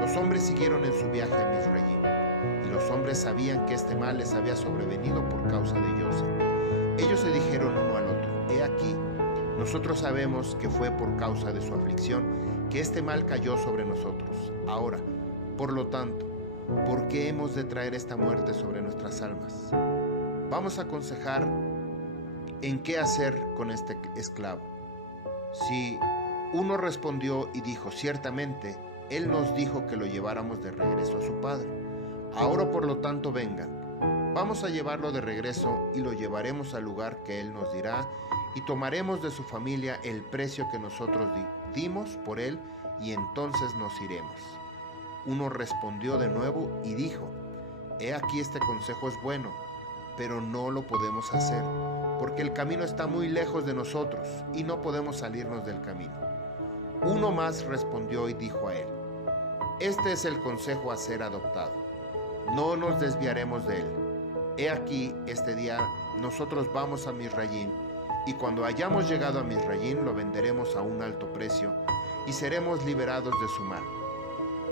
Los hombres siguieron en su viaje a Misraim, y los hombres sabían que este mal les había sobrevenido por causa de Joseph. Ellos se dijeron uno al otro: he aquí, nosotros sabemos que fue por causa de su aflicción que este mal cayó sobre nosotros. Ahora, por lo tanto, ¿por qué hemos de traer esta muerte sobre nuestras almas? Vamos a aconsejar en qué hacer con este esclavo. Si uno respondió y dijo: ciertamente, él nos dijo que lo lleváramos de regreso a su padre. Ahora, por lo tanto, vengan. Vamos a llevarlo de regreso y lo llevaremos al lugar que él nos dirá, y tomaremos de su familia el precio que nosotros dimos por él, y entonces nos iremos. Uno respondió de nuevo y dijo: he aquí, este consejo es bueno, pero no lo podemos hacer, porque el camino está muy lejos de nosotros y no podemos salirnos del camino. Uno más respondió y dijo a él: este es el consejo a ser adoptado. No nos desviaremos de él. He aquí, este día nosotros vamos a Misraim, y cuando hayamos llegado a Misraim lo venderemos a un alto precio y seremos liberados de su mano.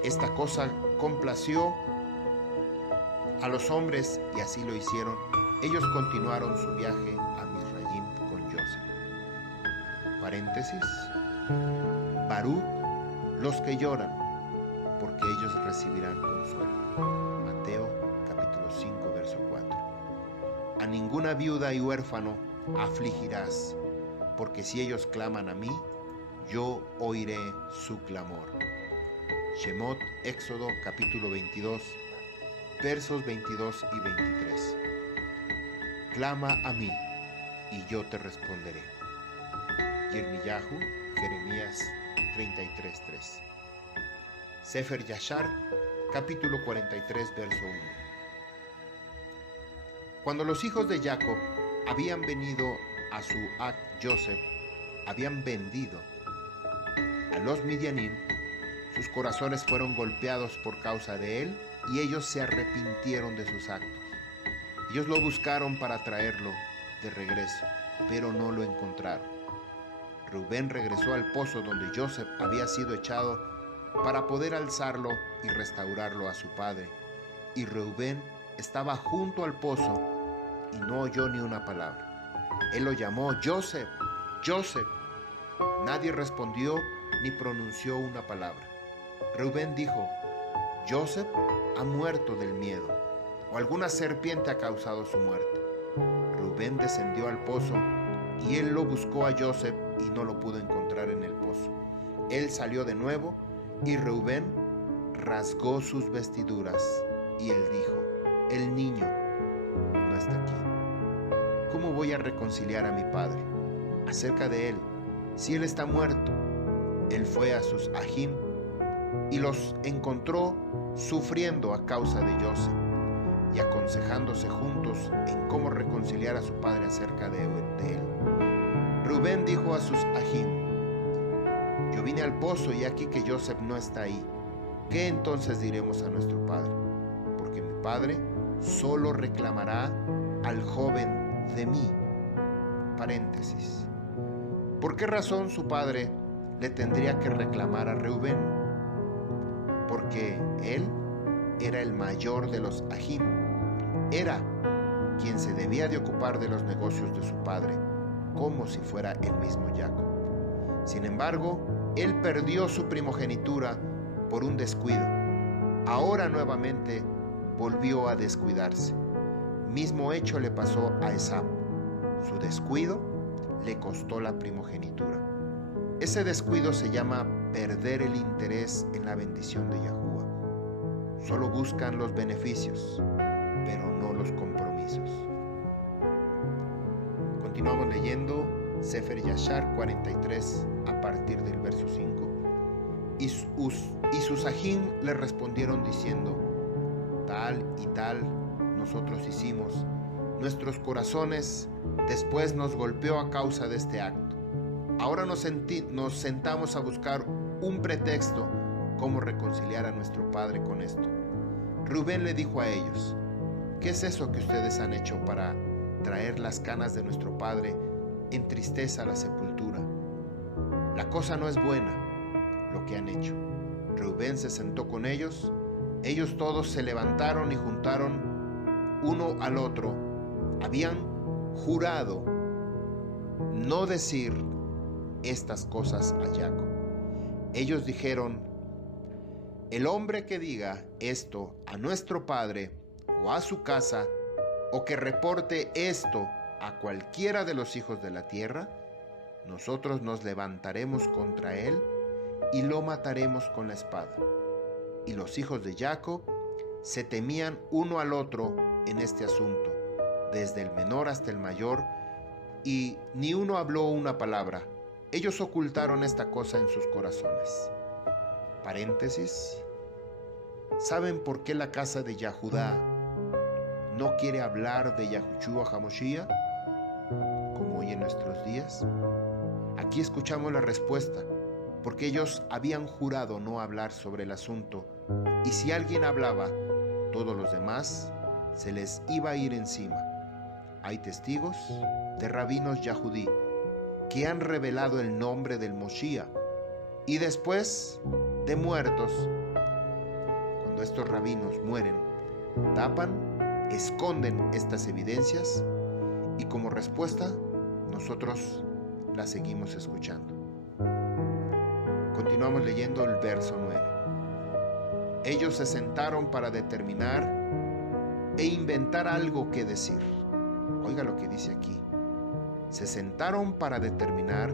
Esta cosa complació a los hombres y así lo hicieron. Ellos continuaron su viaje a Misraim con Joseph. Paréntesis. Baruch los que lloran, porque ellos recibirán consuelo. Mateo capítulo 5 verso 4. A ninguna viuda y huérfano afligirás, porque si ellos claman a mí, yo oiré su clamor. Shemot, Éxodo capítulo 22 versos 22 y 23. Clama a mí, y yo te responderé. Yirmiyahu, Jeremías 33:3. Sefer Yashar, capítulo 43, verso 1. Cuando los hijos de Jacob habían venido a Suat Joseph, habían vendido a los Midianim, sus corazones fueron golpeados por causa de él y ellos se arrepintieron de sus actos. Ellos lo buscaron para traerlo de regreso, pero no lo encontraron. Reubén regresó al pozo donde Joseph había sido echado para poder alzarlo y restaurarlo a su padre. Y Reubén estaba junto al pozo y no oyó ni una palabra. Él lo llamó: Joseph, Joseph. Nadie respondió ni pronunció una palabra. Reubén dijo: Joseph ha muerto del miedo, o alguna serpiente ha causado su muerte. Reubén descendió al pozo y él lo buscó a Joseph y no lo pudo encontrar en el pozo. Él salió de nuevo y Reubén rasgó sus vestiduras y él dijo: el niño no está aquí. ¿Cómo voy a reconciliar a mi padre acerca de él si él está muerto? Él fue a sus Ahim y los encontró sufriendo a causa de Joseph y aconsejándose juntos en cómo reconciliar a su padre acerca de él. Reubén dijo a sus Ahim: yo vine al pozo y aquí que Joseph no está ahí. ¿Qué entonces diremos a nuestro padre? Porque mi padre solo reclamará al joven de mí. Paréntesis. ¿Por qué razón su padre le tendría que reclamar a Reubén? Porque él era el mayor de los Ahim. Era quien se debía de ocupar de los negocios de su padre, como si fuera el mismo Jacob. Sin embargo, él perdió su primogenitura por un descuido. Ahora nuevamente volvió a descuidarse. Mismo hecho le pasó a Esau. Su descuido le costó la primogenitura. Ese descuido se llama perder el interés en la bendición de Yahuwah. Solo buscan los beneficios, pero no los compromisos. Continuamos leyendo Sefer Yashar 43 a partir del verso 5. Y sus Ahim le respondieron diciendo: tal y tal nosotros hicimos. Nuestros corazones después nos golpeó a causa de este acto. Ahora nos sentamos a buscar un pretexto cómo reconciliar a nuestro padre con esto. Reubén le dijo a ellos: ¿qué es eso que ustedes han hecho para traer las canas de nuestro padre en tristeza a la sepultura? La cosa no es buena lo que han hecho. Reubén se sentó con ellos. Ellos todos se levantaron y juntaron uno al otro. Habían jurado no decir estas cosas a Jacob. Ellos dijeron: el hombre que diga esto a nuestro padre o a su casa, o que reporte esto a cualquiera de los hijos de la tierra, nosotros nos levantaremos contra él y lo mataremos con la espada. Y los hijos de Jacob se temían uno al otro en este asunto, desde el menor hasta el mayor, y ni uno habló una palabra. Ellos ocultaron esta cosa en sus corazones. Paréntesis. ¿Saben por qué la casa de Yahudá no quiere hablar de Yahushua HaMashiach como hoy en nuestros días? Aquí escuchamos la respuesta: porque ellos habían jurado no hablar sobre el asunto, y si alguien hablaba, todos los demás se les iba a ir encima. Hay testigos de rabinos yahudí que han revelado el nombre del Moshiach, y después de muertos, cuando estos rabinos mueren, tapan, esconden estas evidencias, y como respuesta nosotros las seguimos escuchando. Continuamos leyendo el verso 9. Ellos se sentaron para determinar e inventar algo que decir. Oiga lo que dice aquí. Se sentaron para determinar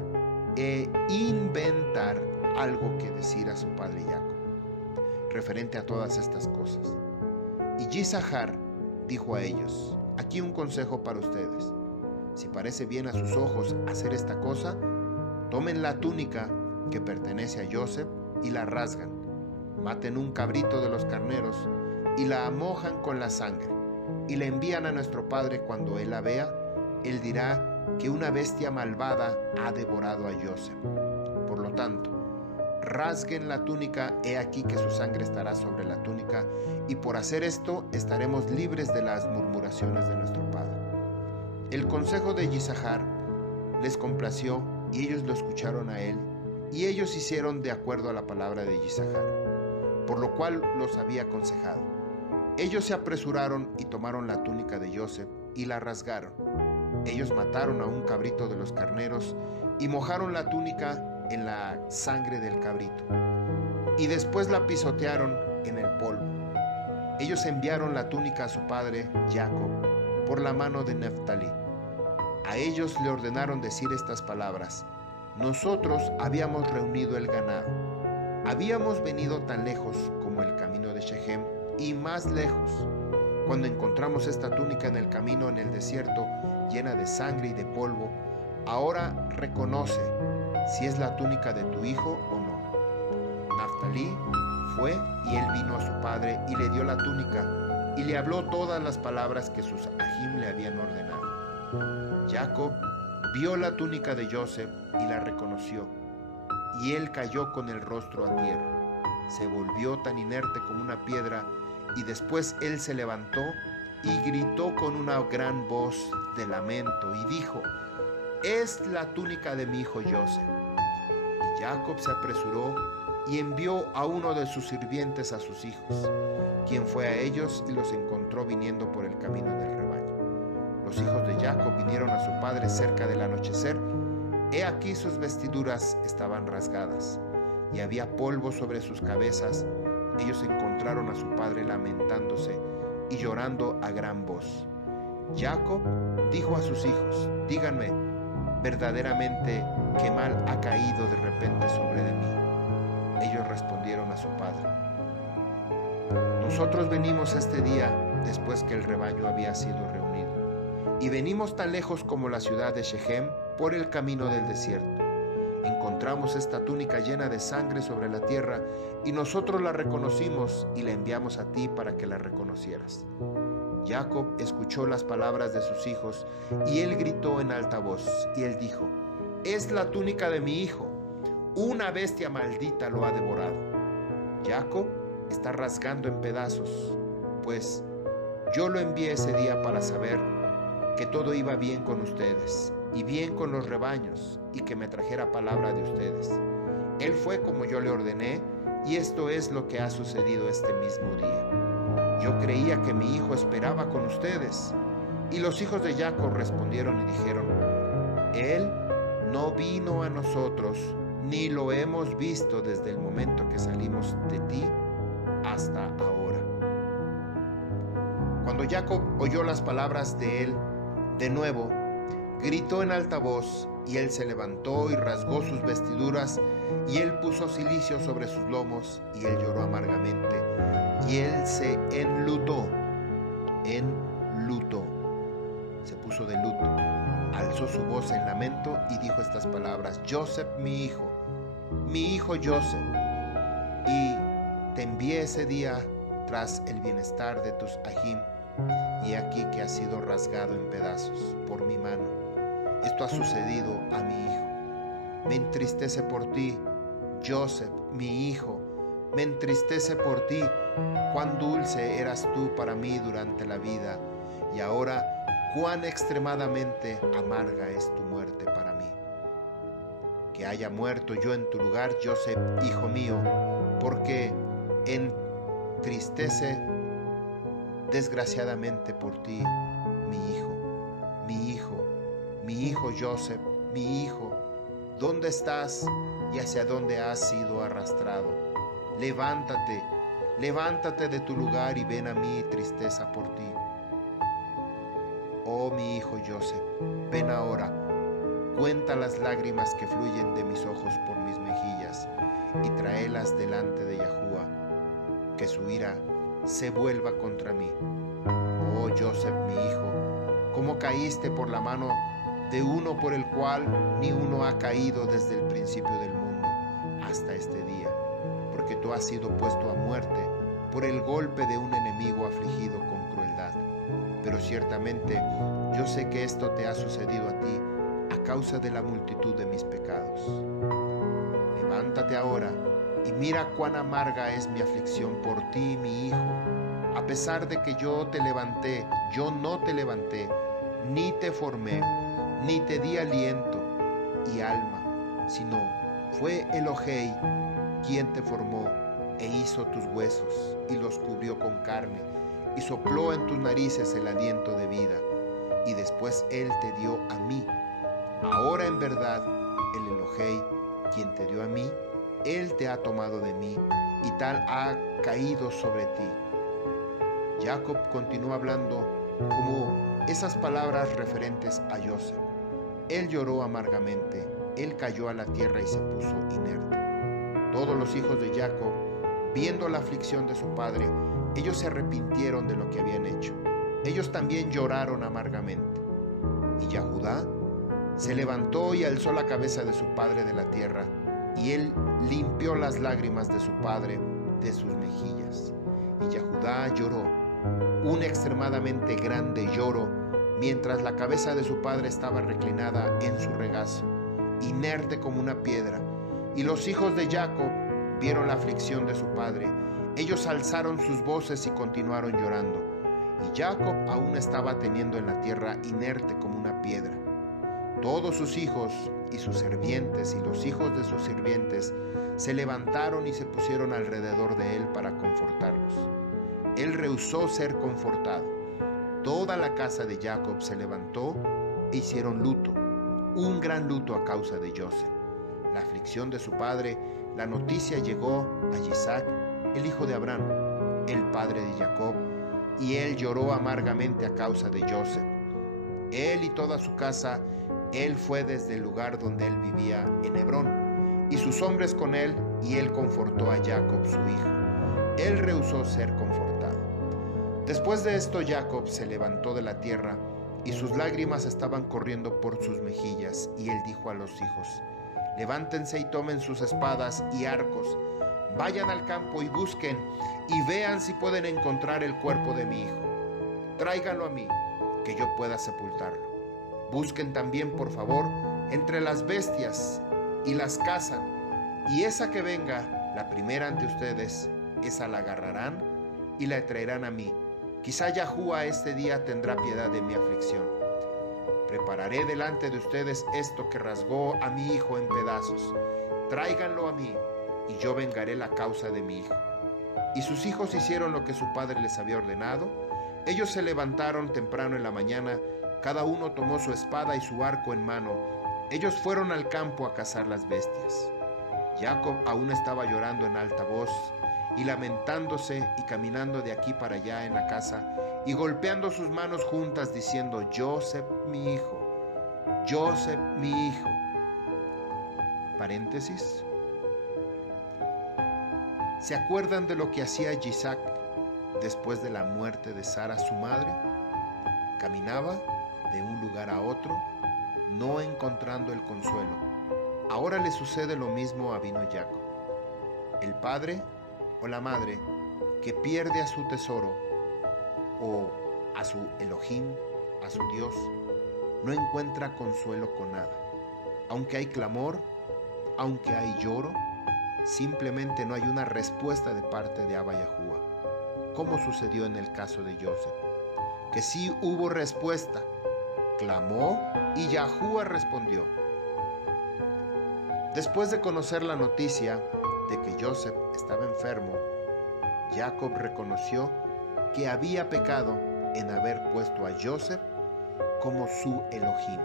e inventar algo que decir a su padre Jacob, referente a todas estas cosas. Y Yisahar dijo a ellos: aquí un consejo para ustedes. Si parece bien a sus ojos hacer esta cosa, tomen la túnica que pertenece a Joseph y la rasgan. Maten un cabrito de los carneros y la mojan con la sangre y la envían a nuestro padre. Cuando él la vea, él dirá que una bestia malvada ha devorado a Joseph. Por lo tanto, rasguen la túnica, he aquí que su sangre estará sobre la túnica, y por hacer esto estaremos libres de las murmuraciones de nuestro padre. El consejo de Yisahar les complació y ellos lo escucharon a él, y ellos hicieron de acuerdo a la palabra de Yisahar, por lo cual los había aconsejado. Ellos se apresuraron y tomaron la túnica de Joseph y la rasgaron. Ellos mataron a un cabrito de los carneros y mojaron la túnica en la sangre del cabrito, y después la pisotearon en el polvo. Ellos enviaron la túnica a su padre Jacob por la mano de Neftalí. A ellos le ordenaron decir estas palabras: nosotros habíamos reunido el ganado, habíamos venido tan lejos como el camino de Shechem y más lejos. Cuando encontramos esta túnica en el camino en el desierto, llena de sangre y de polvo, ahora reconoce si es la túnica de tu hijo o no. Neftalí fue y él vino a su padre y le dio la túnica y le habló todas las palabras que sus ajim le habían ordenado. Jacob vio la túnica de Joseph y la reconoció, y él cayó con el rostro a tierra. Se volvió tan inerte como una piedra, y después él se levantó y gritó con una gran voz de lamento y dijo: es la túnica de mi hijo Joseph. Y Jacob se apresuró y envió a uno de sus sirvientes a sus hijos, quien fue a ellos y los encontró viniendo por el camino del rebaño. Los hijos de Jacob vinieron a su padre cerca del anochecer. He aquí sus vestiduras estaban rasgadas y había polvo sobre sus cabezas. Ellos encontraron a su padre lamentándose y llorando a gran voz. Jacob dijo a sus hijos: díganme, verdaderamente, ¿qué mal ha caído de repente sobre de mí? Ellos respondieron a su padre: nosotros venimos este día después que el rebaño había sido reunido, y venimos tan lejos como la ciudad de Shechem por el camino del desierto. Encontramos esta túnica llena de sangre sobre la tierra, y nosotros la reconocimos y la enviamos a ti para que la reconocieras. Jacob escuchó las palabras de sus hijos, y él gritó en alta voz, y él dijo: es la túnica de mi hijo, una bestia maldita lo ha devorado. Jacob está rasgando en pedazos, pues yo lo envié ese día para saber que todo iba bien con ustedes, y bien con los rebaños, y que me trajera palabra de ustedes. Él fue como yo le ordené, y esto es lo que ha sucedido este mismo día. Yo creía que mi hijo esperaba con ustedes. Y los hijos de Jacob respondieron y dijeron: él no vino a nosotros, ni lo hemos visto desde el momento que salimos de ti hasta ahora. Cuando Jacob oyó las palabras de él, de nuevo gritó en alta voz, y él se levantó y rasgó sus vestiduras, y él puso cilicio sobre sus lomos, y él lloró amargamente, y él se enlutó, se puso de luto, alzó su voz en lamento y dijo estas palabras: Joseph, mi hijo Joseph, y te envié ese día tras el bienestar de tus ajim, y aquí que ha sido rasgado en pedazos por mi mano. Esto ha sucedido a mi hijo. Me entristece por ti, Joseph, mi hijo. Me entristece por ti. Cuán dulce eras tú para mí durante la vida, y ahora cuán extremadamente amarga es tu muerte para mí. Que haya muerto yo en tu lugar, Joseph, hijo mío, porque entristece desgraciadamente por ti mi hijo Joseph, mi hijo. ¿Dónde estás y hacia dónde has sido arrastrado? Levántate, levántate de tu lugar y ven a mí, tristeza por ti. Oh mi hijo Joseph, ven ahora, cuenta las lágrimas que fluyen de mis ojos por mis mejillas y tráelas delante de Yahuwah, que su ira se vuelva contra mí. Oh Joseph, mi hijo, cómo caíste por la mano de uno por el cual ni uno ha caído desde el principio del mundo hasta este día, porque tú has sido puesto a muerte por el golpe de un enemigo afligido con crueldad. Pero ciertamente yo sé que esto te ha sucedido a ti a causa de la multitud de mis pecados. Levántate ahora y mira cuán amarga es mi aflicción por ti, mi hijo. A pesar de que yo te levanté, yo no te levanté, ni te formé, ni te di aliento y alma, sino fue Elohei quien te formó e hizo tus huesos y los cubrió con carne y sopló en tus narices el aliento de vida, y después Él te dio a mí. Ahora en verdad el Elohei, quien te dio a mí, Él te ha tomado de mí y tal ha caído sobre ti. Jacob continuó hablando como esas palabras referentes a Joseph. Él lloró amargamente, él cayó a la tierra y se puso inerte. Todos los hijos de Jacob, viendo la aflicción de su padre, ellos se arrepintieron de lo que habían hecho. Ellos también lloraron amargamente. Y Judá se levantó y alzó la cabeza de su padre de la tierra, y él limpió las lágrimas de su padre de sus mejillas. Y Judá lloró un extremadamente grande lloro, mientras la cabeza de su padre estaba reclinada en su regazo, inerte como una piedra. Y los hijos de Jacob vieron la aflicción de su padre. Ellos alzaron sus voces y continuaron llorando. Y Jacob aún estaba teniendo en la tierra inerte como una piedra. Todos sus hijos y sus sirvientes y los hijos de sus sirvientes se levantaron y se pusieron alrededor de él para confortarlos. Él rehusó ser confortado. Toda la casa de Jacob se levantó e hicieron luto, un gran luto a causa de Joseph. La aflicción de su padre, la noticia llegó a Isaac, el hijo de Abraham, el padre de Jacob, y él lloró amargamente a causa de Joseph. Él y toda su casa, él fue desde el lugar donde él vivía en Hebrón, y sus hombres con él, y él confortó a Jacob su hijo. Él rehusó ser confortado. Después de esto Jacob se levantó de la tierra, y sus lágrimas estaban corriendo por sus mejillas, y él dijo a los hijos: levántense y tomen sus espadas y arcos, vayan al campo y busquen, y vean si pueden encontrar el cuerpo de mi hijo. Tráiganlo a mí, que yo pueda sepultarlo. Busquen también, por favor, entre las bestias, y las cazan, y esa que venga, la primera ante ustedes, esa la agarrarán y la traerán a mí. Quizá Yahuwah este día tendrá piedad de mi aflicción. Prepararé delante de ustedes esto que rasgó a mi hijo en pedazos. Tráiganlo a mí, y yo vengaré la causa de mi hijo. Y sus hijos hicieron lo que su padre les había ordenado. Ellos se levantaron temprano en la mañana, cada uno tomó su espada y su arco en mano. Ellos fueron al campo a cazar las bestias. Jacob aún estaba llorando en alta voz y lamentándose y caminando de aquí para allá en la casa y golpeando sus manos juntas diciendo: Joseph, mi hijo, Joseph, mi hijo. Paréntesis. ¿Se acuerdan de lo que hacía Isaac después de la muerte de Sara, su madre? Caminaba de un lugar a otro, no encontrando el consuelo. Ahora le sucede lo mismo a Vino Jacob. El padre o la madre que pierde a su tesoro o a su Elohim, a su Dios, no encuentra consuelo con nada. Aunque hay clamor, aunque hay lloro, simplemente no hay una respuesta de parte de Abba Yahuwah, como sucedió en el caso de Joseph, que sí hubo respuesta. Clamó y Yahuwah respondió. Después de conocer la noticia de que Joseph estaba enfermo, Jacob reconoció que había pecado en haber puesto a Joseph como su Elohim,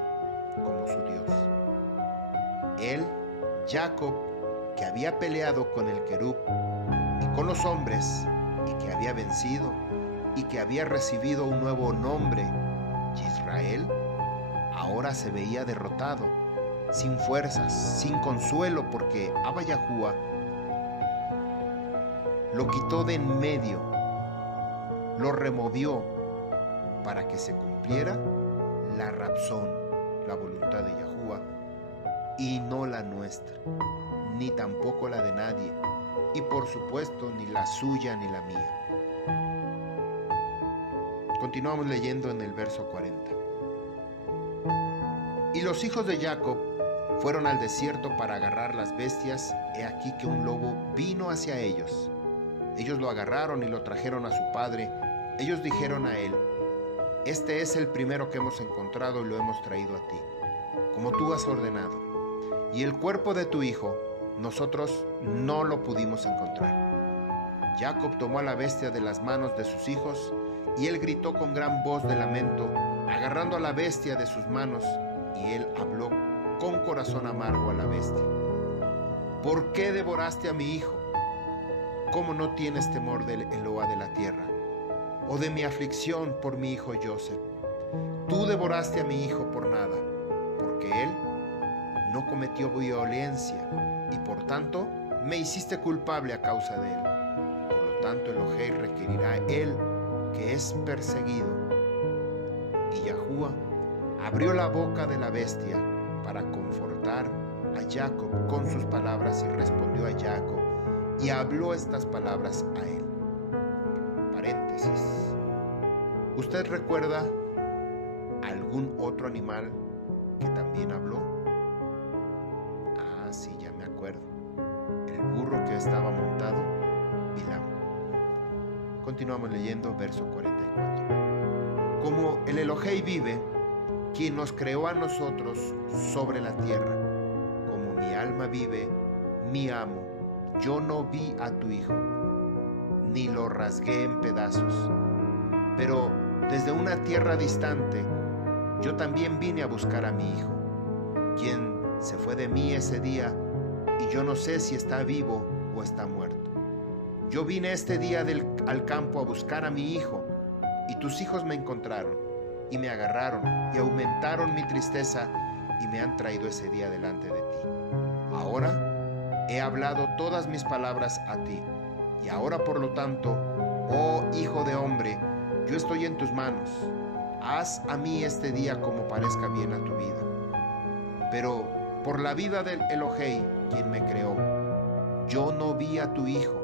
como su Dios. Él, Jacob, que había peleado con el querub y con los hombres, y que había vencido, y que había recibido un nuevo nombre, Israel, ahora se veía derrotado, sin fuerzas, sin consuelo, porque Abba Yahuwah lo quitó de en medio, lo removió para que se cumpliera la razón, la voluntad de Yahuwah y no la nuestra, ni tampoco la de nadie, y por supuesto ni la suya ni la mía. Continuamos leyendo en el verso 40. Y los hijos de Jacob fueron al desierto para agarrar las bestias. He aquí que un lobo vino hacia ellos. Ellos lo agarraron y lo trajeron a su padre. Ellos dijeron a él: este es el primero que hemos encontrado y lo hemos traído a ti, como tú has ordenado. Y el cuerpo de tu hijo, nosotros no lo pudimos encontrar. Jacob tomó a la bestia de las manos de sus hijos, y él gritó con gran voz de lamento, agarrando a la bestia de sus manos, y él habló con corazón amargo a la bestia: ¿por qué devoraste a mi hijo? ¿Cómo no tienes temor del Eloa de la tierra, o de mi aflicción por mi hijo Joseph? Tú devoraste a mi hijo por nada, porque él no cometió violencia, y por tanto me hiciste culpable a causa de él. Por lo tanto Elohei requerirá a él, que es perseguido. Y Yahuwah abrió la boca de la bestia para confortar a Jacob con sus palabras, y respondió a Jacob y habló estas palabras a él. Paréntesis. ¿Usted recuerda algún otro animal que también habló? Ah, sí, ya me acuerdo. El burro que estaba montado, Bilam. Continuamos leyendo verso 44. Como el Elohei vive, quien nos creó a nosotros sobre la tierra, como mi alma vive, mi amo, yo no vi a tu hijo, ni lo rasgué en pedazos, pero desde una tierra distante yo también vine a buscar a mi hijo, quien se fue de mí ese día, y yo no sé si está vivo o está muerto. Yo vine este día al campo a buscar a mi hijo, y tus hijos me encontraron, y me agarraron, y aumentaron mi tristeza, y me han traído ese día delante de ti. Ahora he hablado todas mis palabras a ti, y ahora por lo tanto, oh hijo de hombre, yo estoy en tus manos. Haz a mí este día como parezca bien a tu vida. Pero por la vida del Elohei, quien me creó, yo no vi a tu hijo,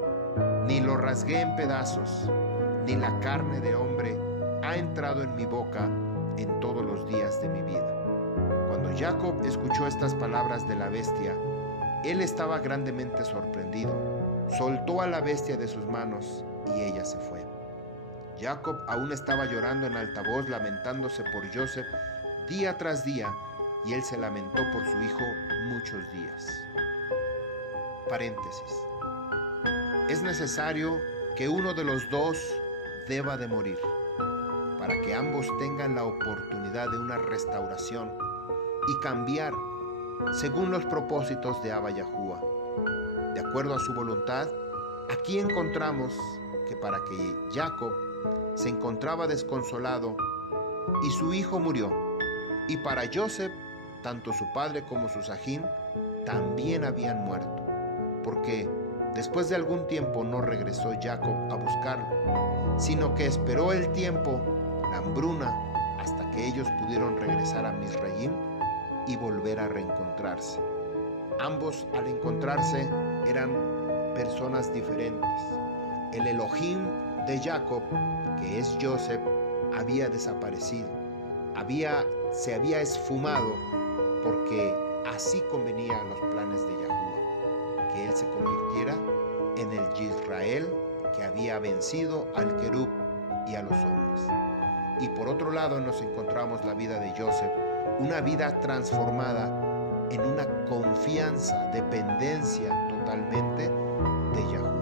ni lo rasgué en pedazos, ni la carne de hombre ha entrado en mi boca en todos los días de mi vida. Cuando Jacob escuchó estas palabras de la bestia, él estaba grandemente sorprendido. Soltó a la bestia de sus manos y ella se fue. Jacob aún estaba llorando en alta voz, lamentándose por Joseph día tras día, y él se lamentó por su hijo muchos días. Paréntesis. Es necesario que uno de los dos deba de morir, para que ambos tengan la oportunidad de una restauración y cambiar según los propósitos de Abba Yahuwah. De acuerdo a su voluntad, aquí encontramos que para que Jacob se encontraba desconsolado y su hijo murió, y para Joseph, tanto su padre como su sajín también habían muerto, porque después de algún tiempo no regresó Jacob a buscarlo, sino que esperó el tiempo, la hambruna, hasta que ellos pudieron regresar a Misraim y volver a reencontrarse. Ambos, al encontrarse, eran personas diferentes. El Elohim de Jacob, que es Joseph, había desaparecido, se había esfumado, porque así convenía a los planes de Yahuwah, que él se convirtiera en el Israel que había vencido al Querub y a los hombres. Y por otro lado nos encontramos la vida de Joseph, una vida transformada en una confianza, dependencia totalmente de Yahuwah.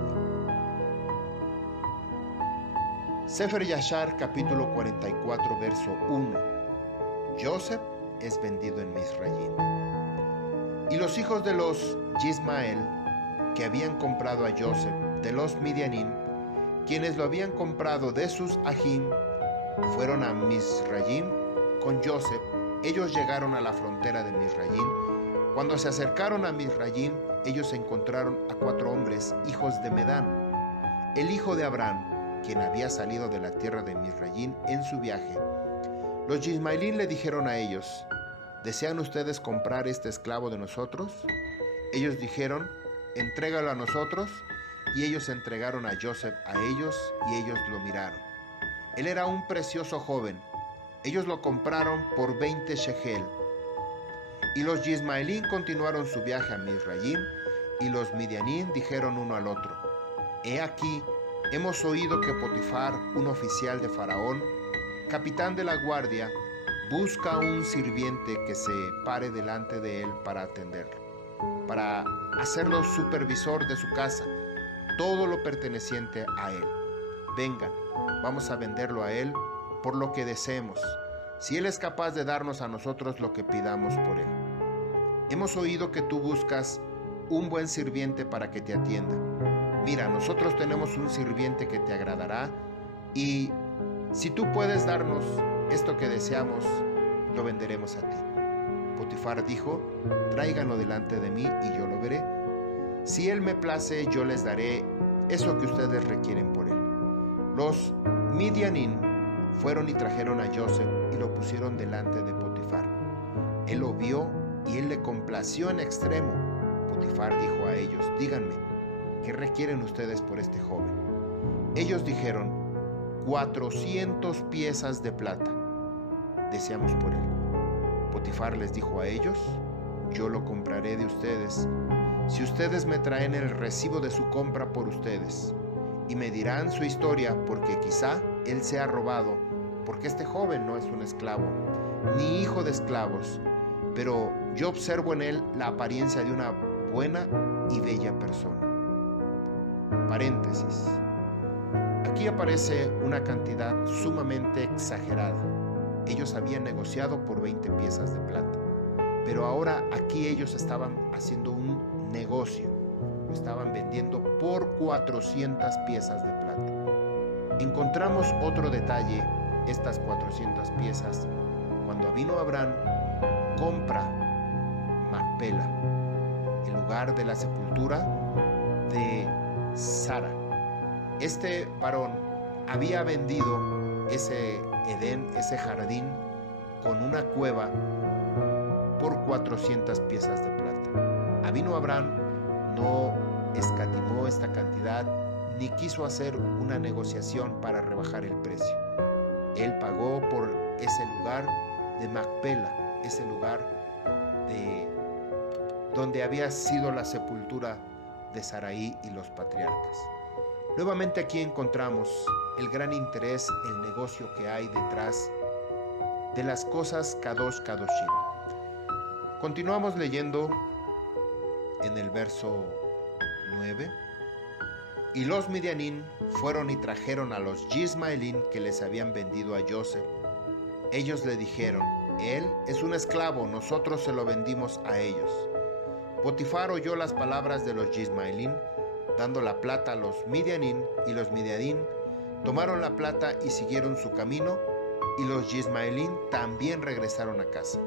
Sefer Yashar, capítulo 44, verso 1. Joseph es vendido en Misraim. Y los hijos de los Yismael, que habían comprado a Joseph de los Midianim, quienes lo habían comprado de sus ajim, fueron a Misraim con Joseph. Ellos llegaron a la frontera de Misraim. Cuando se acercaron a Misraim, ellos encontraron a 4 hombres, hijos de Medán, el hijo de Abraham, quien había salido de la tierra de Misraim en su viaje. Los Yismaelín le dijeron a ellos: ¿desean ustedes comprar este esclavo de nosotros? Ellos dijeron, entrégalo a nosotros. Y ellos entregaron a Joseph a ellos, y ellos lo miraron. Él era un precioso joven. Ellos lo compraron por 20 shekel. Y los Yismaelín continuaron su viaje a Misraim, y los Midianín dijeron uno al otro, he aquí, hemos oído que Potifar, un oficial de Faraón, capitán de la guardia, busca un sirviente que se pare delante de él para atenderlo, para hacerlo supervisor de su casa, todo lo perteneciente a él. Vengan, vamos a venderlo a él por lo que deseemos, si él es capaz de darnos a nosotros lo que pidamos por él. Hemos oído que tú buscas un buen sirviente para que te atienda. Mira, nosotros tenemos un sirviente que te agradará, y si tú puedes darnos esto que deseamos, lo venderemos a ti. Potifar dijo, tráiganlo delante de mí y yo lo veré. Si él me place, yo les daré eso que ustedes requieren por él. Los Midianín fueron y trajeron a Joseph y lo pusieron delante de Potifar. Él lo vio y él le complació en extremo. Potifar dijo a ellos, díganme, ¿qué requieren ustedes por este joven? Ellos dijeron, 400 piezas de plata deseamos por él. Potifar les dijo a ellos, yo lo compraré de ustedes, si ustedes me traen el recibo de su compra por ustedes, y me dirán su historia, porque quizá él sea robado, porque este joven no es un esclavo, ni hijo de esclavos, pero yo observo en él la apariencia de una buena y bella persona. Paréntesis. Aquí aparece una cantidad sumamente exagerada. Ellos habían negociado por 20 piezas de plata, pero ahora aquí ellos estaban haciendo un negocio. Lo estaban vendiendo por 400 piezas de plata. Encontramos otro detalle, estas 400 piezas, cuando Avinu Abraham compra Macpela, el lugar de la sepultura de Sara. Este varón había vendido ese Edén, ese jardín, con una cueva por 400 piezas de plata. Avinu Abraham no escatimó esta cantidad ni quiso hacer una negociación para rebajar el precio. Él pagó por ese lugar de Macpela, ese lugar donde había sido la sepultura de Saraí y los patriarcas. Nuevamente aquí encontramos el gran interés, el negocio que hay detrás de las cosas Kadosh Kadoshim. Continuamos leyendo en el verso 9. Y los Midianín fueron y trajeron a los Yismaelín que les habían vendido a Joseph. Ellos le dijeron, él es un esclavo, nosotros se lo vendimos a ellos. Potifar oyó las palabras de los Yismaelín, dando la plata a los Midianín, y los Midianín tomaron la plata y siguieron su camino, y los Yismaelín también regresaron a casa.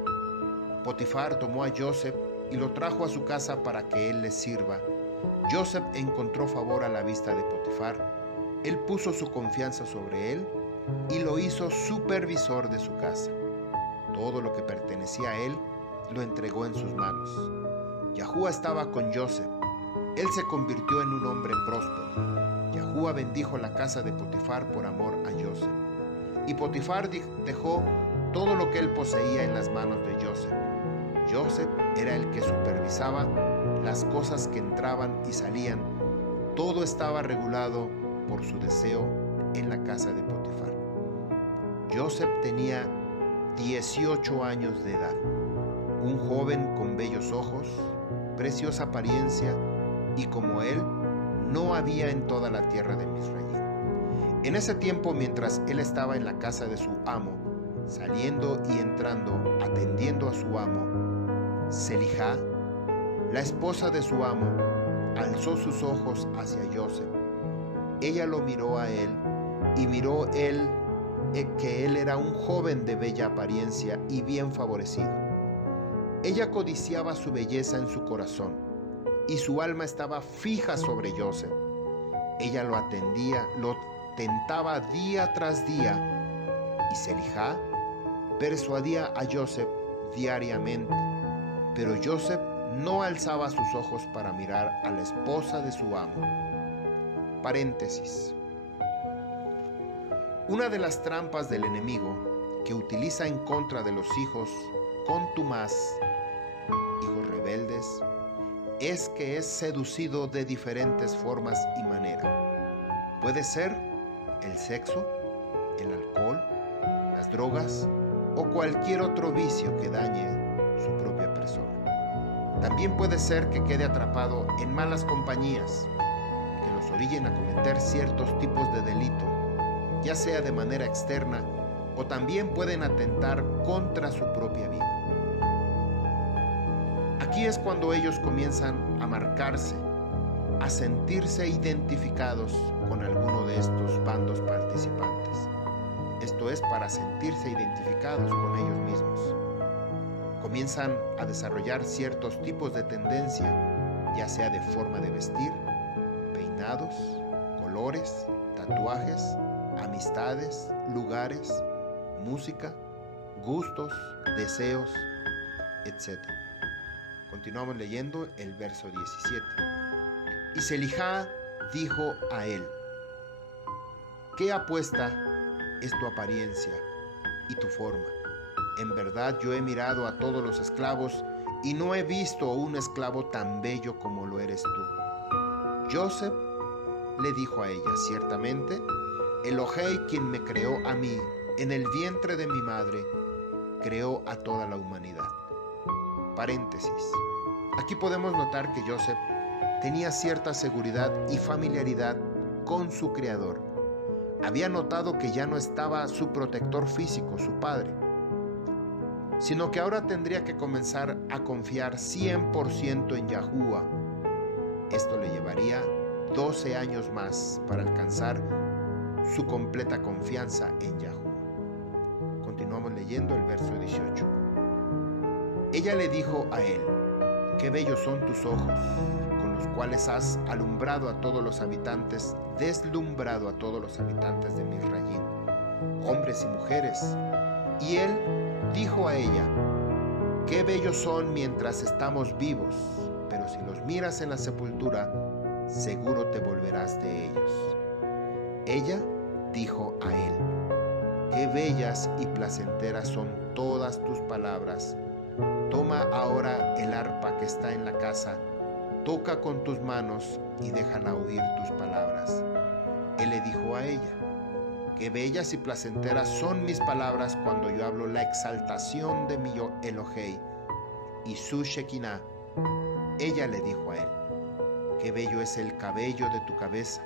Potifar tomó a Joseph y lo trajo a su casa para que él les sirva. Joseph encontró favor a la vista de Potifar. Él puso su confianza sobre él y lo hizo supervisor de su casa. Todo lo que pertenecía a él lo entregó en sus manos. Yahuá estaba con Joseph. Él se convirtió en un hombre próspero. Yahuá bendijo la casa de Potifar por amor a Joseph. Y Potifar dejó todo lo que él poseía en las manos de Joseph. Joseph era el que supervisaba las cosas que entraban y salían. Todo estaba regulado por su deseo en la casa de Potifar. Joseph tenía 18 años de edad, un joven con bellos ojos, preciosa apariencia, y como él, no había en toda la tierra de Misraim. En ese tiempo, mientras él estaba en la casa de su amo, saliendo y entrando, atendiendo a su amo, Selijá, la esposa de su amo, alzó sus ojos hacia Joseph. Ella lo miró a él, y miró él que él era un joven de bella apariencia y bien favorecido. Ella codiciaba su belleza en su corazón, y su alma estaba fija sobre Joseph. Ella lo atendía, lo tentaba día tras día, y Selijá persuadía a Joseph diariamente, pero Joseph no alzaba sus ojos para mirar a la esposa de su amo. Paréntesis. Una de las trampas del enemigo que utiliza en contra de los hijos contumaz, hijos rebeldes, es que es seducido de diferentes formas y maneras. Puede ser el sexo, el alcohol, las drogas o cualquier otro vicio que dañe su propia persona. También puede ser que quede atrapado en malas compañías que los orillen a cometer ciertos tipos de delito, ya sea de manera externa o también pueden atentar contra su propia vida. Aquí es cuando ellos comienzan a marcarse, a sentirse identificados con alguno de estos bandos participantes. Esto es, para sentirse identificados con ellos mismos. Comienzan a desarrollar ciertos tipos de tendencia, ya sea de forma de vestir, peinados, colores, tatuajes, amistades, lugares, música, gustos, deseos, etc. Continuamos leyendo el verso 17. Y Selijá dijo a él: ¿qué apuesta es tu apariencia y tu forma? En verdad yo he mirado a todos los esclavos y no he visto un esclavo tan bello como lo eres tú. Joseph le dijo a ella: ciertamente, Elohei, quien me creó a mí en el vientre de mi madre, creó a toda la humanidad. Paréntesis. Aquí podemos notar que Joseph tenía cierta seguridad y familiaridad con su Creador. Había notado que ya no estaba su protector físico, su padre, sino que ahora tendría que comenzar a confiar 100% en Yahuwah. Esto le llevaría 12 años más para alcanzar su completa confianza en Yahuwah. Continuamos leyendo el verso 18. Ella le dijo a él: qué bellos son tus ojos, con los cuales has alumbrado a todos los habitantes, deslumbrado a todos los habitantes de Misraín, hombres y mujeres. Y él dijo a ella: qué bellos son mientras estamos vivos, pero si los miras en la sepultura, seguro te volverás de ellos. Ella dijo a él: qué bellas y placenteras son todas tus palabras. Toma ahora el arpa que está en la casa, toca con tus manos y déjala oír tus palabras. Él le dijo a ella: qué bellas y placenteras son mis palabras cuando yo hablo la exaltación de mi Elohei y su Shekinah. Ella le dijo a él: qué bello es el cabello de tu cabeza.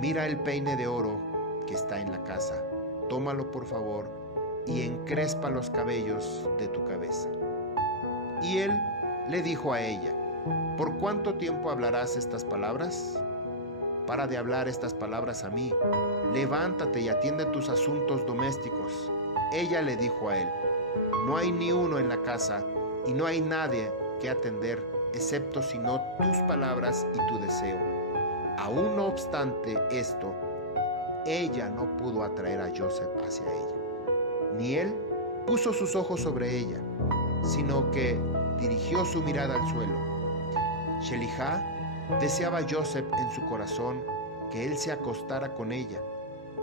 Mira el peine de oro que está en la casa, tómalo por favor y encrespa los cabellos de tu cabeza. Y él le dijo a ella: ¿por cuánto tiempo hablarás estas palabras? Para de hablar estas palabras a mí, levántate y atiende tus asuntos domésticos. Ella le dijo a él: no hay ni uno en la casa y no hay nadie que atender, excepto sino tus palabras y tu deseo. Aún no obstante esto, ella no pudo atraer a Joseph hacia ella, ni él puso sus ojos sobre ella, sino que dirigió su mirada al suelo. Selijá deseaba a Joseph en su corazón que él se acostara con ella,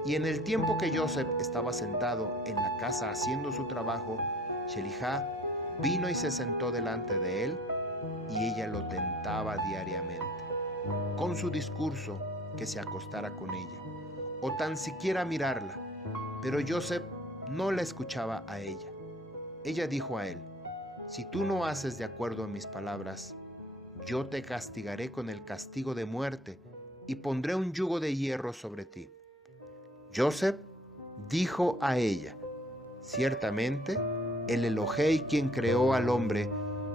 y en el tiempo que Joseph estaba sentado en la casa haciendo su trabajo, Selijá vino y se sentó delante de él, y ella lo tentaba diariamente con su discurso que se acostara con ella, o tan siquiera mirarla, pero Joseph no la escuchaba a ella. Ella dijo a él: si tú no haces de acuerdo a mis palabras, yo te castigaré con el castigo de muerte y pondré un yugo de hierro sobre ti. Joseph dijo a ella: ciertamente, el Elohei, quien creó al hombre,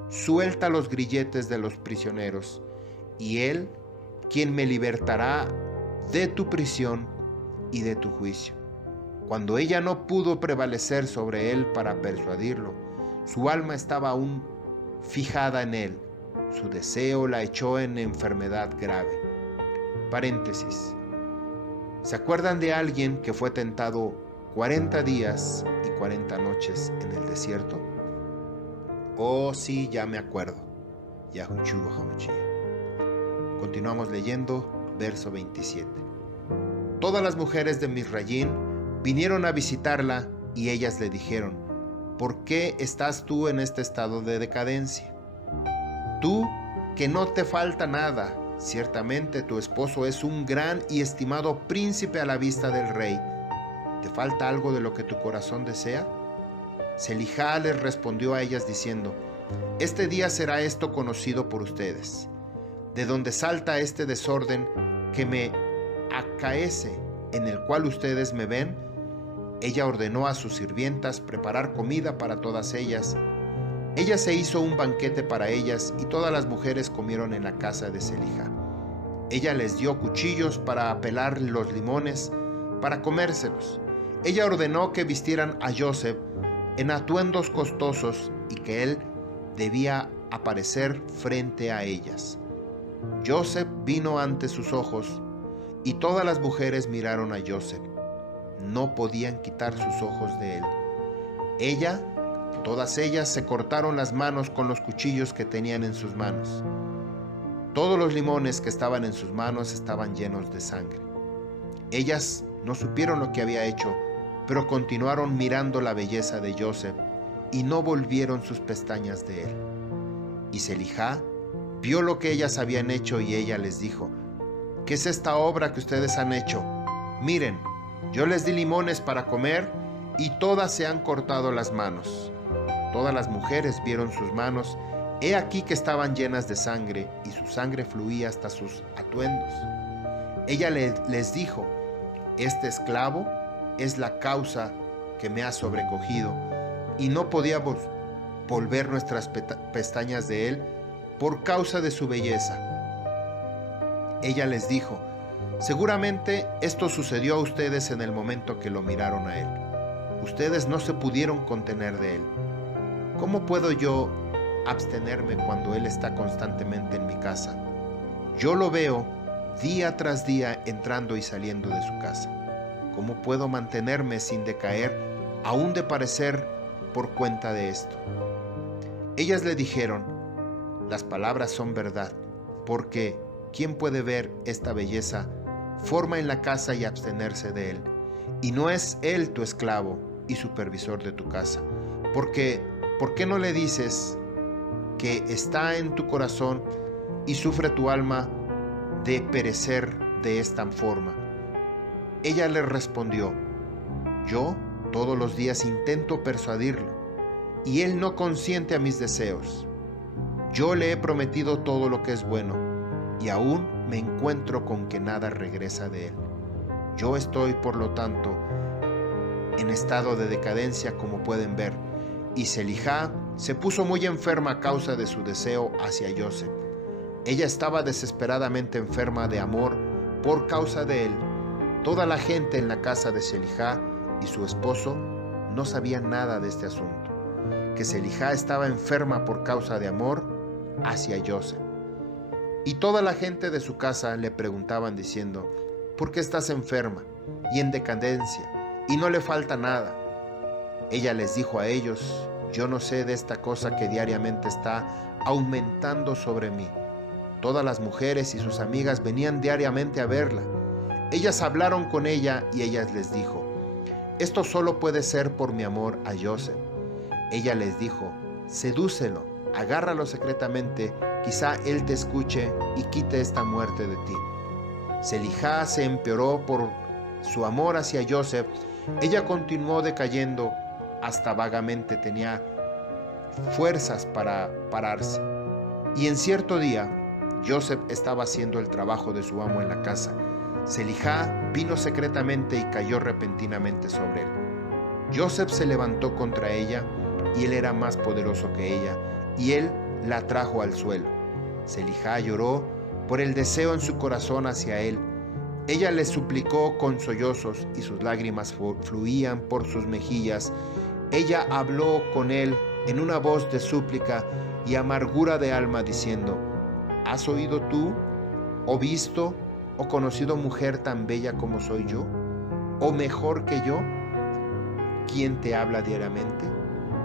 suelta los grilletes de los prisioneros, y él, quien me libertará de tu prisión y de tu juicio. Cuando ella no pudo prevalecer sobre él para persuadirlo, su alma estaba aún fijada en él. Su deseo la echó en enfermedad grave. Paréntesis. ¿Se acuerdan de alguien que fue tentado 40 días y 40 noches en el desierto? Oh, sí, ya me acuerdo. Yahushua HaMashiach. Continuamos leyendo, verso 27. Todas las mujeres de Misrayim vinieron a visitarla y ellas le dijeron: ¿por qué estás tú en este estado de decadencia? Tú, que no te falta nada, ciertamente tu esposo es un gran y estimado príncipe a la vista del rey. ¿Te falta algo de lo que tu corazón desea? Selijá les respondió a ellas diciendo: este día será esto conocido por ustedes. De donde salta este desorden que me acaece, en el cual ustedes me ven. Ella ordenó a sus sirvientas preparar comida para todas ellas. Ella se hizo un banquete para ellas y todas las mujeres comieron en la casa de Selijá. Ella les dio cuchillos para pelar los limones, para comérselos. Ella ordenó que vistieran a Joseph en atuendos costosos y que él debía aparecer frente a ellas. Joseph vino ante sus ojos y todas las mujeres miraron a Joseph. No podían quitar sus ojos de él. Todas ellas se cortaron las manos con los cuchillos que tenían en sus manos. Todos los limones que estaban en sus manos estaban llenos de sangre. Ellas no supieron lo que había hecho, pero continuaron mirando la belleza de Joseph y no volvieron sus pestañas de él. Y Selijá vio lo que ellas habían hecho y ella les dijo: ¿qué es esta obra que ustedes han hecho? Miren, yo les di limones para comer y todas se han cortado las manos. Todas las mujeres vieron sus manos, he aquí que estaban llenas de sangre y su sangre fluía hasta sus atuendos. Ella les dijo: este esclavo es la causa que me ha sobrecogido y no podíamos volver nuestras pestañas de él por causa de su belleza. Ella les dijo: seguramente esto sucedió a ustedes en el momento que lo miraron a él. Ustedes no se pudieron contener de él. ¿Cómo puedo yo abstenerme cuando él está constantemente en mi casa? Yo lo veo día tras día entrando y saliendo de su casa. ¿Cómo puedo mantenerme sin decaer, aún de parecer, por cuenta de esto? Ellas le dijeron: las palabras son verdad, porque ¿quién puede ver esta belleza, forma en la casa y abstenerse de él? Y no es él tu esclavo y supervisor de tu casa. ¿Por qué no le dices que está en tu corazón y sufre tu alma de perecer de esta forma? Ella le respondió: yo todos los días intento persuadirlo, y él no consiente a mis deseos. Yo le he prometido todo lo que es bueno, y aún me encuentro con que nada regresa de él. Yo estoy, por lo tanto, en estado de decadencia, como pueden ver, y Selijá se puso muy enferma a causa de su deseo hacia Joseph. Ella estaba desesperadamente enferma de amor por causa de él. Toda la gente en la casa de Selijá y su esposo no sabían nada de este asunto, que Selijá estaba enferma por causa de amor hacia Joseph. Y toda la gente de su casa le preguntaban diciendo: ¿por qué estás enferma y en decadencia y no le falta nada? Ella les dijo a ellos: yo no sé de esta cosa que diariamente está aumentando sobre mí. Todas las mujeres y sus amigas venían diariamente a verla. Ellas hablaron con ella y ella les dijo: esto solo puede ser por mi amor a Joseph. Ella les dijo: sedúcelo, agárralo secretamente, quizá él te escuche y quite esta muerte de ti. Selijá se empeoró por su amor hacia Joseph. Ella continuó decayendo hasta vagamente tenía fuerzas para pararse. Y en cierto día, Joseph estaba haciendo el trabajo de su amo en la casa. Selijá vino secretamente y cayó repentinamente sobre él. Joseph se levantó contra ella, y él era más poderoso que ella, y él la trajo al suelo. Selijá lloró por el deseo en su corazón hacia él. Ella le suplicó con sollozos, y sus lágrimas fluían por sus mejillas. Ella habló con él en una voz de súplica y amargura de alma, diciendo: ¿has oído tú, o visto, o conocido mujer tan bella como soy yo, o mejor que yo? ¿Quién te habla diariamente?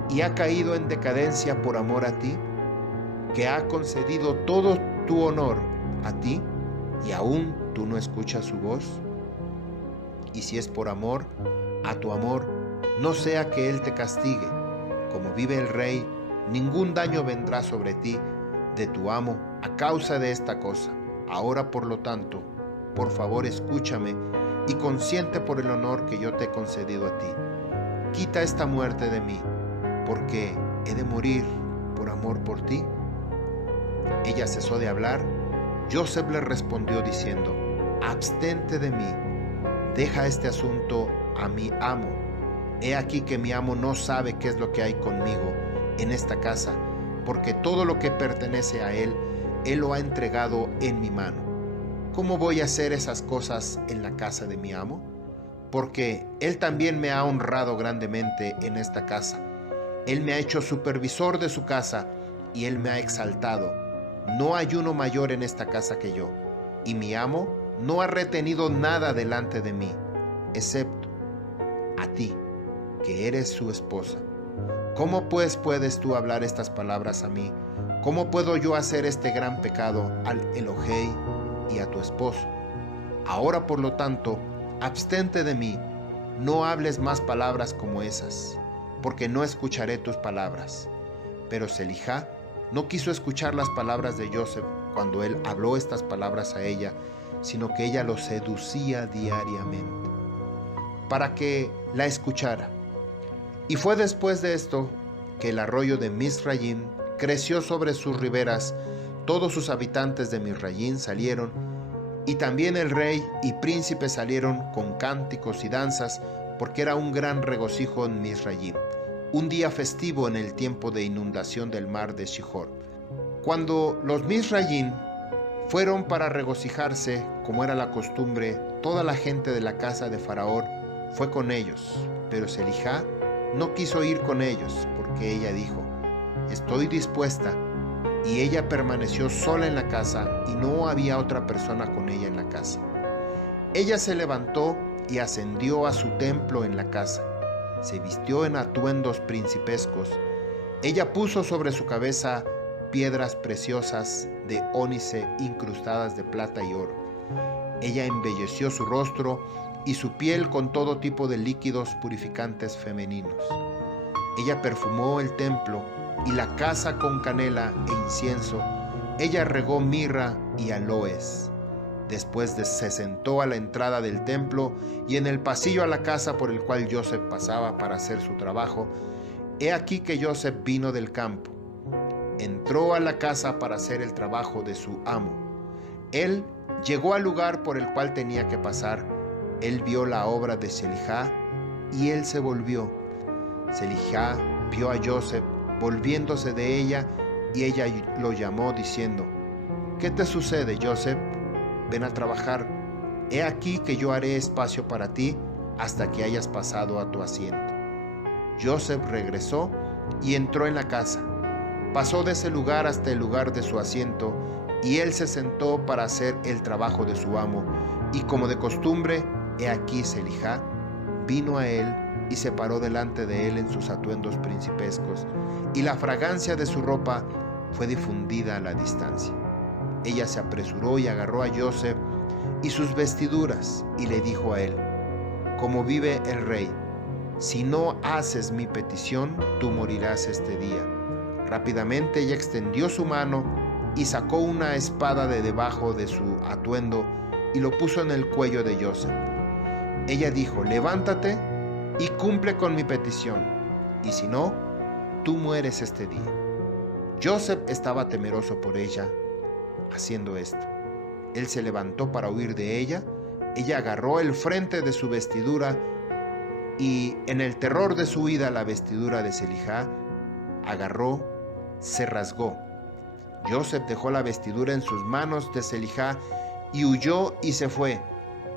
y ha caído en decadencia por amor a ti, que ha concedido todo tu honor a ti y aún tú no escuchas su voz? Y si es por amor a tu amor, no sea que él te castigue. Como vive el rey, ningún daño vendrá sobre ti de tu amo a causa de esta cosa. Ahora, por lo tanto, por favor escúchame y consiente por el honor que yo te he concedido a ti. Quita esta muerte de mí, porque he de morir por amor por ti. Ella cesó de hablar. Joseph le respondió diciendo: abstente de mí, deja este asunto a mi amo. He aquí que mi amo no sabe qué es lo que hay conmigo en esta casa, porque todo lo que pertenece a él, él lo ha entregado en mi mano. ¿Cómo voy a hacer esas cosas en la casa de mi amo? Porque él también me ha honrado grandemente en esta casa. Él me ha hecho supervisor de su casa y él me ha exaltado. No hay uno mayor en esta casa que yo, y mi amo no ha retenido nada delante de mí, excepto a ti, que eres su esposa. ¿Cómo pues puedes tú hablar estas palabras a mí? ¿Cómo puedo yo hacer este gran pecado al Elohei y a tu esposo? Ahora, por lo tanto, abstente de mí, no hables más palabras como esas, porque no escucharé tus palabras. Pero Selijá no quiso escuchar las palabras de Joseph cuando él habló estas palabras a ella, sino que ella lo seducía diariamente para que la escuchara. Y fue después de esto que el arroyo de Misrayim creció sobre sus riberas. Todos sus habitantes de Misrayim salieron, y también el rey y príncipe salieron con cánticos y danzas, porque era un gran regocijo en Misrayim, un día festivo en el tiempo de inundación del mar de Shihor. Cuando los Misrayim fueron para regocijarse, como era la costumbre, toda la gente de la casa de Faraón fue con ellos, pero Selijá no quiso ir con ellos, porque ella dijo: estoy dispuesta. Y ella permaneció sola en la casa, y no había otra persona con ella en la casa. Ella se levantó y ascendió a su templo en la casa. Se vistió en atuendos principescos. Ella puso sobre su cabeza piedras preciosas de ónice incrustadas de plata y oro. Ella embelleció su rostro y su piel con todo tipo de líquidos purificantes femeninos. Ella perfumó el templo y la casa con canela e incienso. Ella regó mirra y aloes. Después se sentó a la entrada del templo y en el pasillo a la casa por el cual Joseph pasaba para hacer su trabajo. He aquí que Joseph vino del campo. Entró a la casa para hacer el trabajo de su amo. Él llegó al lugar por el cual tenía que pasar. Él vio la obra de Selijá y él se volvió. Selijá vio a Joseph volviéndose de ella, y ella lo llamó diciendo: ¿qué te sucede, Joseph? Ven a trabajar. He aquí que yo haré espacio para ti hasta que hayas pasado a tu asiento. Joseph regresó y entró en la casa. Pasó de ese lugar hasta el lugar de su asiento, y él se sentó para hacer el trabajo de su amo. Y como de costumbre, he aquí Selijá vino a él y se paró delante de él en sus atuendos principescos, y la fragancia de su ropa fue difundida a la distancia. Ella se apresuró y agarró a Joseph y sus vestiduras, y le dijo a él: como vive el rey, si no haces mi petición, tú morirás este día. Rápidamente ella extendió su mano y sacó una espada de debajo de su atuendo y lo puso en el cuello de Joseph. Ella dijo: levántate y cumple con mi petición, y si no, tú mueres este día. Joseph estaba temeroso por ella haciendo esto. Él se levantó para huir de ella. Ella agarró el frente de su vestidura, y en el terror de su huida la vestidura de Selijá agarró, se rasgó. Joseph dejó la vestidura en sus manos de Selijá y huyó y se fue,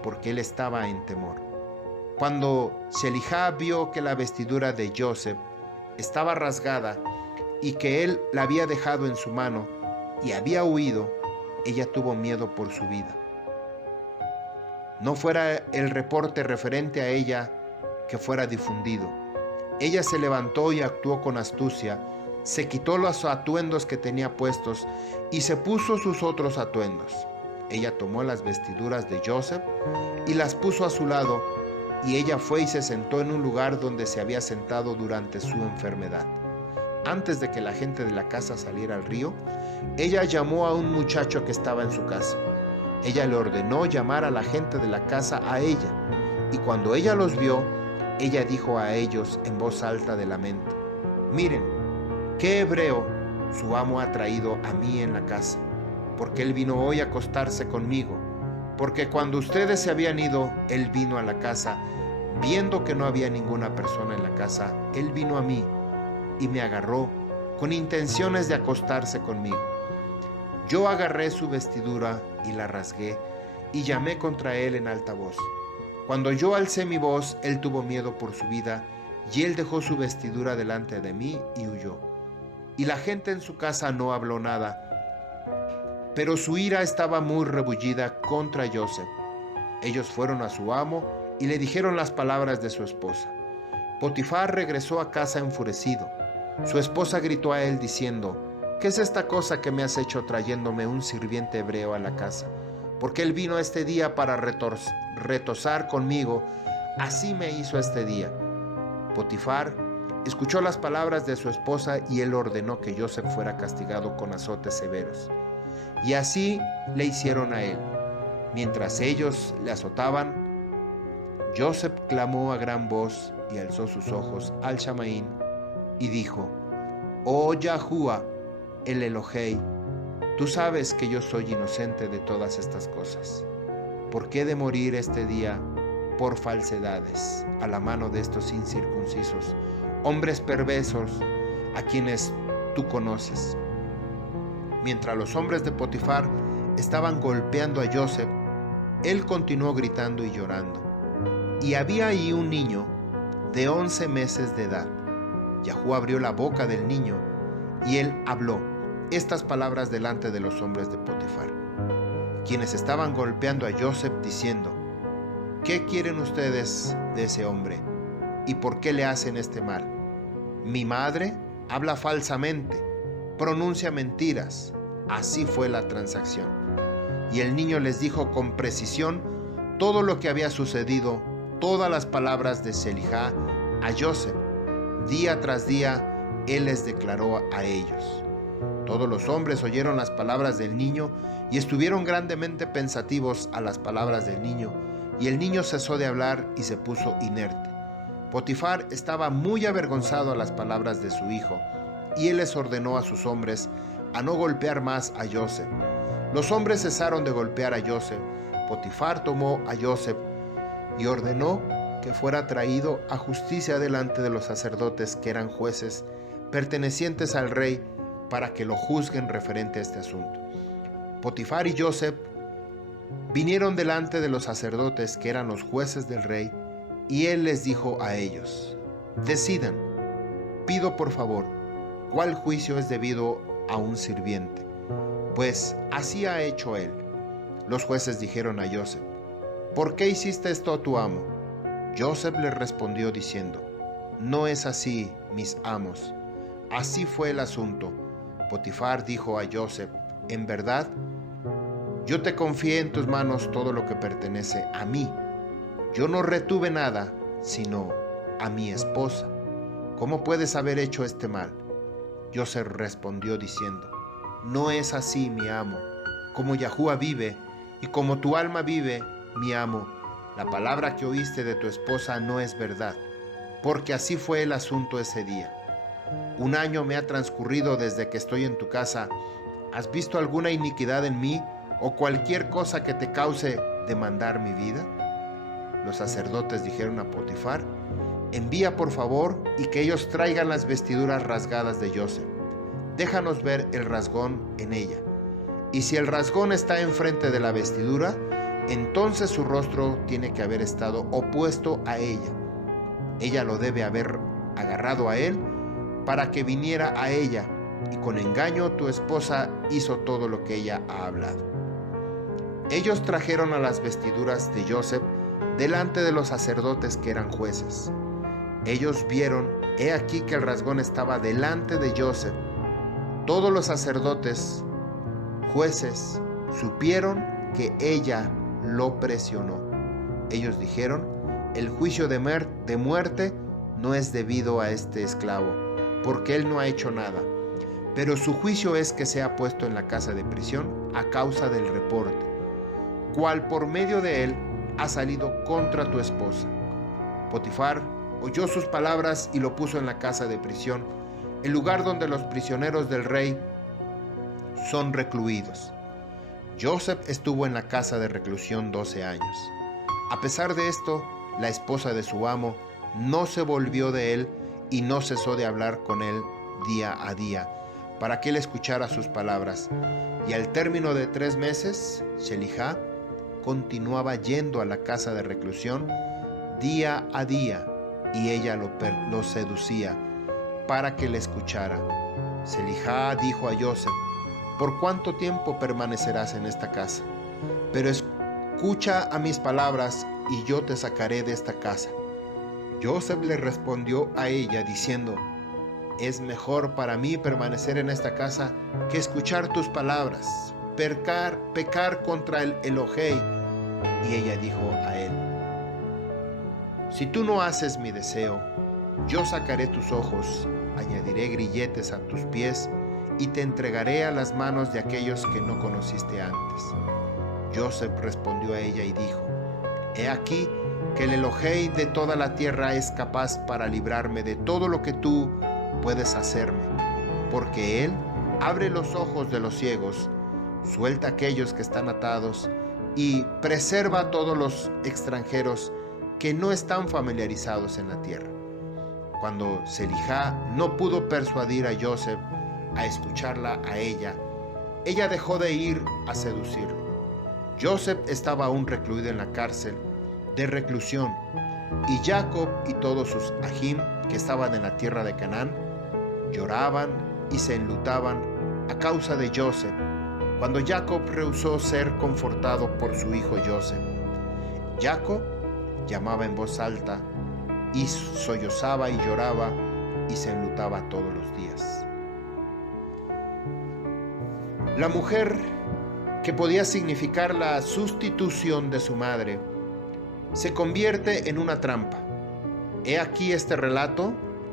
porque él estaba en temor. Cuando Selijá vio que la vestidura de Joseph estaba rasgada y que él la había dejado en su mano y había huido, ella tuvo miedo por su vida. No fuera el reporte referente a ella que fuera difundido. Ella se levantó y actuó con astucia, se quitó los atuendos que tenía puestos y se puso sus otros atuendos. Ella tomó las vestiduras de Joseph y las puso a su lado, y ella fue y se sentó en un lugar donde se había sentado durante su enfermedad. Antes de que la gente de la casa saliera al río, ella llamó a un muchacho que estaba en su casa. Ella le ordenó llamar a la gente de la casa a ella, y cuando ella los vio, ella dijo a ellos en voz alta de lamento: «Miren, qué hebreo su amo ha traído a mí en la casa, porque él vino hoy a acostarse conmigo, porque cuando ustedes se habían ido, él vino a la casa, viendo que no había ninguna persona en la casa, él vino a mí y me agarró con intenciones de acostarse conmigo. Yo agarré su vestidura y la rasgué y llamé contra él en alta voz. Cuando yo alcé mi voz, él tuvo miedo por su vida y él dejó su vestidura delante de mí y huyó. Y la gente en su casa no habló nada, pero su ira estaba muy rebullida contra Joseph. Ellos fueron a su amo y le dijeron las palabras de su esposa. Potifar regresó a casa enfurecido. Su esposa gritó a él diciendo: «¿Qué es esta cosa que me has hecho trayéndome un sirviente hebreo a la casa? Porque él vino este día para retosar conmigo, así me hizo este día». Potifar escuchó las palabras de su esposa y él ordenó que Joseph fuera castigado con azotes severos. Y así le hicieron a él. Mientras ellos le azotaban, Joseph clamó a gran voz y alzó sus ojos al Shamaín y dijo: «Oh Yahuwah, el Elohei, tú sabes que yo soy inocente de todas estas cosas. ¿Por qué he de morir este día por falsedades a la mano de estos incircuncisos, hombres perversos a quienes tú conoces?» Mientras los hombres de Potifar estaban golpeando a Joseph, él continuó gritando y llorando. Y había ahí un niño de 11 meses de edad. Yahuwah abrió la boca del niño y él habló estas palabras delante de los hombres de Potifar, quienes estaban golpeando a Joseph, diciendo: «¿Qué quieren ustedes de ese hombre? ¿Y por qué le hacen este mal? Mi madre habla falsamente, pronuncia mentiras». Así fue la transacción. Y el niño les dijo con precisión todo lo que había sucedido, todas las palabras de Selijá a Joseph. Día tras día, él les declaró a ellos. Todos los hombres oyeron las palabras del niño y estuvieron grandemente pensativos a las palabras del niño, y el niño cesó de hablar y se puso inerte. Potifar estaba muy avergonzado a las palabras de su hijo, y él les ordenó a sus hombres a no golpear más a Joseph. Los hombres cesaron de golpear a Joseph. Potifar tomó a Joseph y ordenó que fuera traído a justicia delante de los sacerdotes, que eran jueces pertenecientes al rey, para que lo juzguen referente a este asunto. Potifar y Joseph vinieron delante de los sacerdotes, que eran los jueces del rey, y él les dijo a ellos: «Decidan, pido por favor, cuál juicio es debido a un sirviente, pues así ha hecho él». Los jueces dijeron a Joseph: «¿Por qué hiciste esto a tu amo?». Joseph les respondió diciendo: «No es así, mis amos. Así fue el asunto». Potifar dijo a Joseph: «En verdad, yo te confié en tus manos todo lo que pertenece a mí. Yo no retuve nada, sino a mi esposa. ¿Cómo puedes haber hecho este mal?». Joseph respondió diciendo: «No es así, mi amo. Como Yahuwah vive, y como tu alma vive, mi amo, la palabra que oíste de tu esposa no es verdad, porque así fue el asunto ese día. 1 año me ha transcurrido desde que estoy en tu casa. ¿Has visto alguna iniquidad en mí o cualquier cosa que te cause demandar mi vida?». Los sacerdotes dijeron a Potifar: «Envía por favor y que ellos traigan las vestiduras rasgadas de Joseph. Déjanos ver el rasgón en ella. Y si el rasgón está enfrente de la vestidura, entonces su rostro tiene que haber estado opuesto a ella. Ella lo debe haber agarrado a él para que viniera a ella, y con engaño tu esposa hizo todo lo que ella ha hablado». Ellos trajeron a las vestiduras de Joseph delante de los sacerdotes, que eran jueces. Ellos vieron, he aquí que el rasgón estaba delante de Joseph. Todos los sacerdotes, jueces, supieron que ella lo presionó. Ellos dijeron, el juicio de muerte no es debido a este esclavo, porque él no ha hecho nada. Pero su juicio es que sea puesto en la casa de prisión a causa del reporte, cual por medio de él ha salido contra tu esposa. Potifar oyó sus palabras y lo puso en la casa de prisión, el lugar donde los prisioneros del rey son recluidos. Joseph estuvo en la casa de reclusión 12 años. A pesar de esto, la esposa de su amo no se volvió de él y no cesó de hablar con él día a día, para que él escuchara sus palabras. Y al término de 3 meses, Selijá continuaba yendo a la casa de reclusión día a día, y ella lo seducía para que le escuchara. Selijá dijo a Joseph, ¿por cuánto tiempo permanecerás en esta casa? Pero escucha a mis palabras y yo te sacaré de esta casa. Joseph le respondió a ella diciendo, es mejor para mí permanecer en esta casa que escuchar tus palabras, pecar contra el Elohei. Y ella dijo a él, si tú no haces mi deseo, yo sacaré tus ojos, añadiré grilletes a tus pies y te entregaré a las manos de aquellos que no conociste antes. Joseph respondió a ella y dijo, he aquí que el Elohei de toda la tierra es capaz para librarme de todo lo que tú puedes hacerme, porque Él abre los ojos de los ciegos, suelta a aquellos que están atados y preserva a todos los extranjeros que no están familiarizados en la tierra. Cuando Selijá no pudo persuadir a Joseph a escucharla a ella dejó de ir a seducirlo. Joseph estaba aún recluido en la cárcel de reclusión, y Jacob y todos sus ajim que estaban en la tierra de Canaán lloraban y se enlutaban a causa de Joseph, cuando Jacob rehusó ser confortado por su hijo Joseph. Jacob llamaba en voz alta y sollozaba y lloraba y se enlutaba todos los días. La mujer, que podía significar la sustitución de su madre, se convierte en una trampa. He aquí este relato,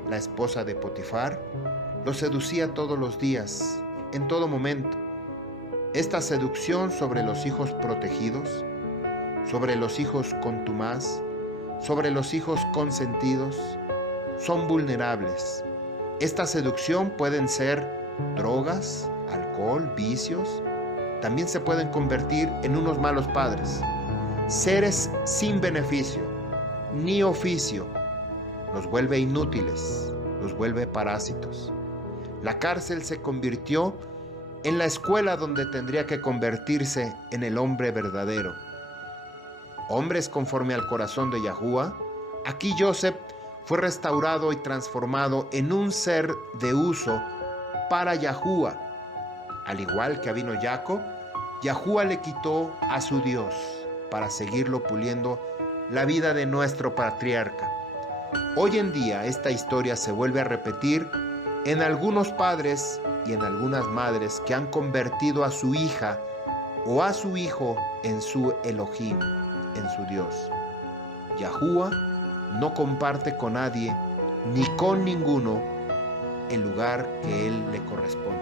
la esposa de Potifar lo seducía todos los días, en todo momento. Esta seducción sobre los hijos protegidos, sobre los hijos contumaz, sobre los hijos consentidos, son vulnerables. Esta seducción pueden ser drogas, alcohol, vicios. También se pueden convertir en unos malos padres, seres sin beneficio ni oficio. Los vuelve inútiles, los vuelve parásitos. La cárcel se convirtió en la escuela donde tendría que convertirse en el hombre verdadero. Hombres conforme al corazón de Yahuwah. Aquí Joseph fue restaurado y transformado en un ser de uso para Yahuwah. Al igual que vino Jacob, Yahuwah le quitó a su Dios para seguirlo puliendo la vida de nuestro patriarca. Hoy en día esta historia se vuelve a repetir en algunos padres y en algunas madres que han convertido a su hija o a su hijo en su Elohim, en su Dios. Yahuwah no comparte con nadie ni con ninguno el lugar que él le corresponde.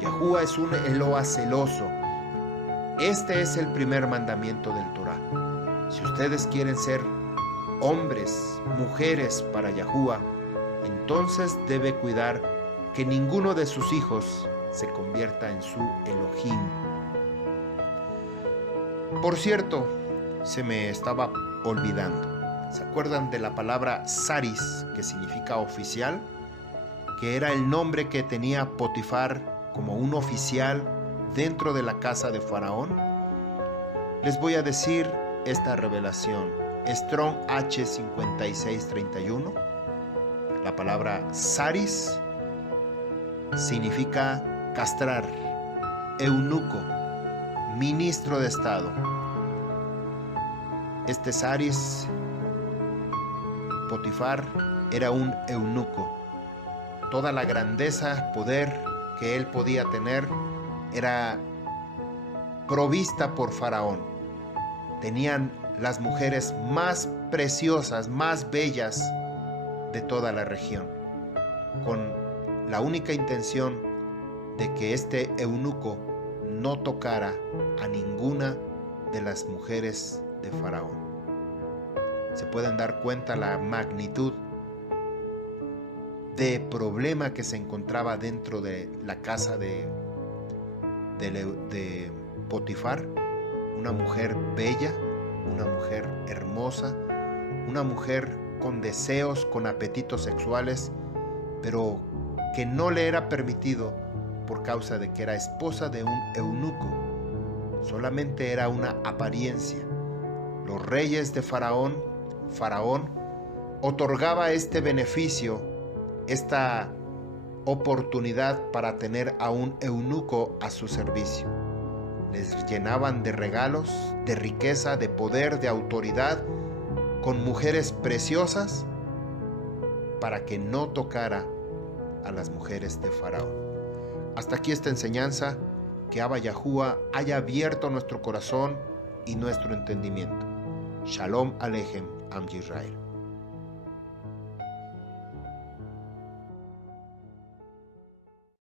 Yahuwah es un Eloa celoso. Este es el primer mandamiento del Torah. Si ustedes quieren ser hombres, mujeres para Yahuwah, entonces debe cuidar que ninguno de sus hijos se convierta en su Elohim. Por cierto, se me estaba olvidando. ¿Se acuerdan de la palabra Saris, que significa oficial? Que era el nombre que tenía Potifar como un oficial dentro de la casa de Faraón. Les voy a decir esta revelación. Strong H5631. La palabra Saris significa castrar, eunuco, ministro de Estado. Este Saris Potifar era un eunuco. Toda la grandeza, poder que él podía tener era provista por Faraón. Tenían las mujeres más preciosas, más bellas de toda la región, con la única intención de que este eunuco no tocara a ninguna de las mujeres de Faraón. Se pueden dar cuenta la magnitud de problema que se encontraba dentro de la casa de Potifar. Una mujer bella, una mujer hermosa, una mujer con deseos, con apetitos sexuales, pero que no le era permitido por causa de que era esposa de un eunuco. Solamente era una apariencia. Los reyes de Faraón otorgaba este beneficio, esta oportunidad para tener a un eunuco a su servicio. Les llenaban de regalos, de riqueza, de poder, de autoridad, con mujeres preciosas, para que no tocara a las mujeres de Faraón. Hasta aquí esta enseñanza. Que Abba Yahuwah haya abierto nuestro corazón y nuestro entendimiento. Shalom Aleichem, Am Yisrael.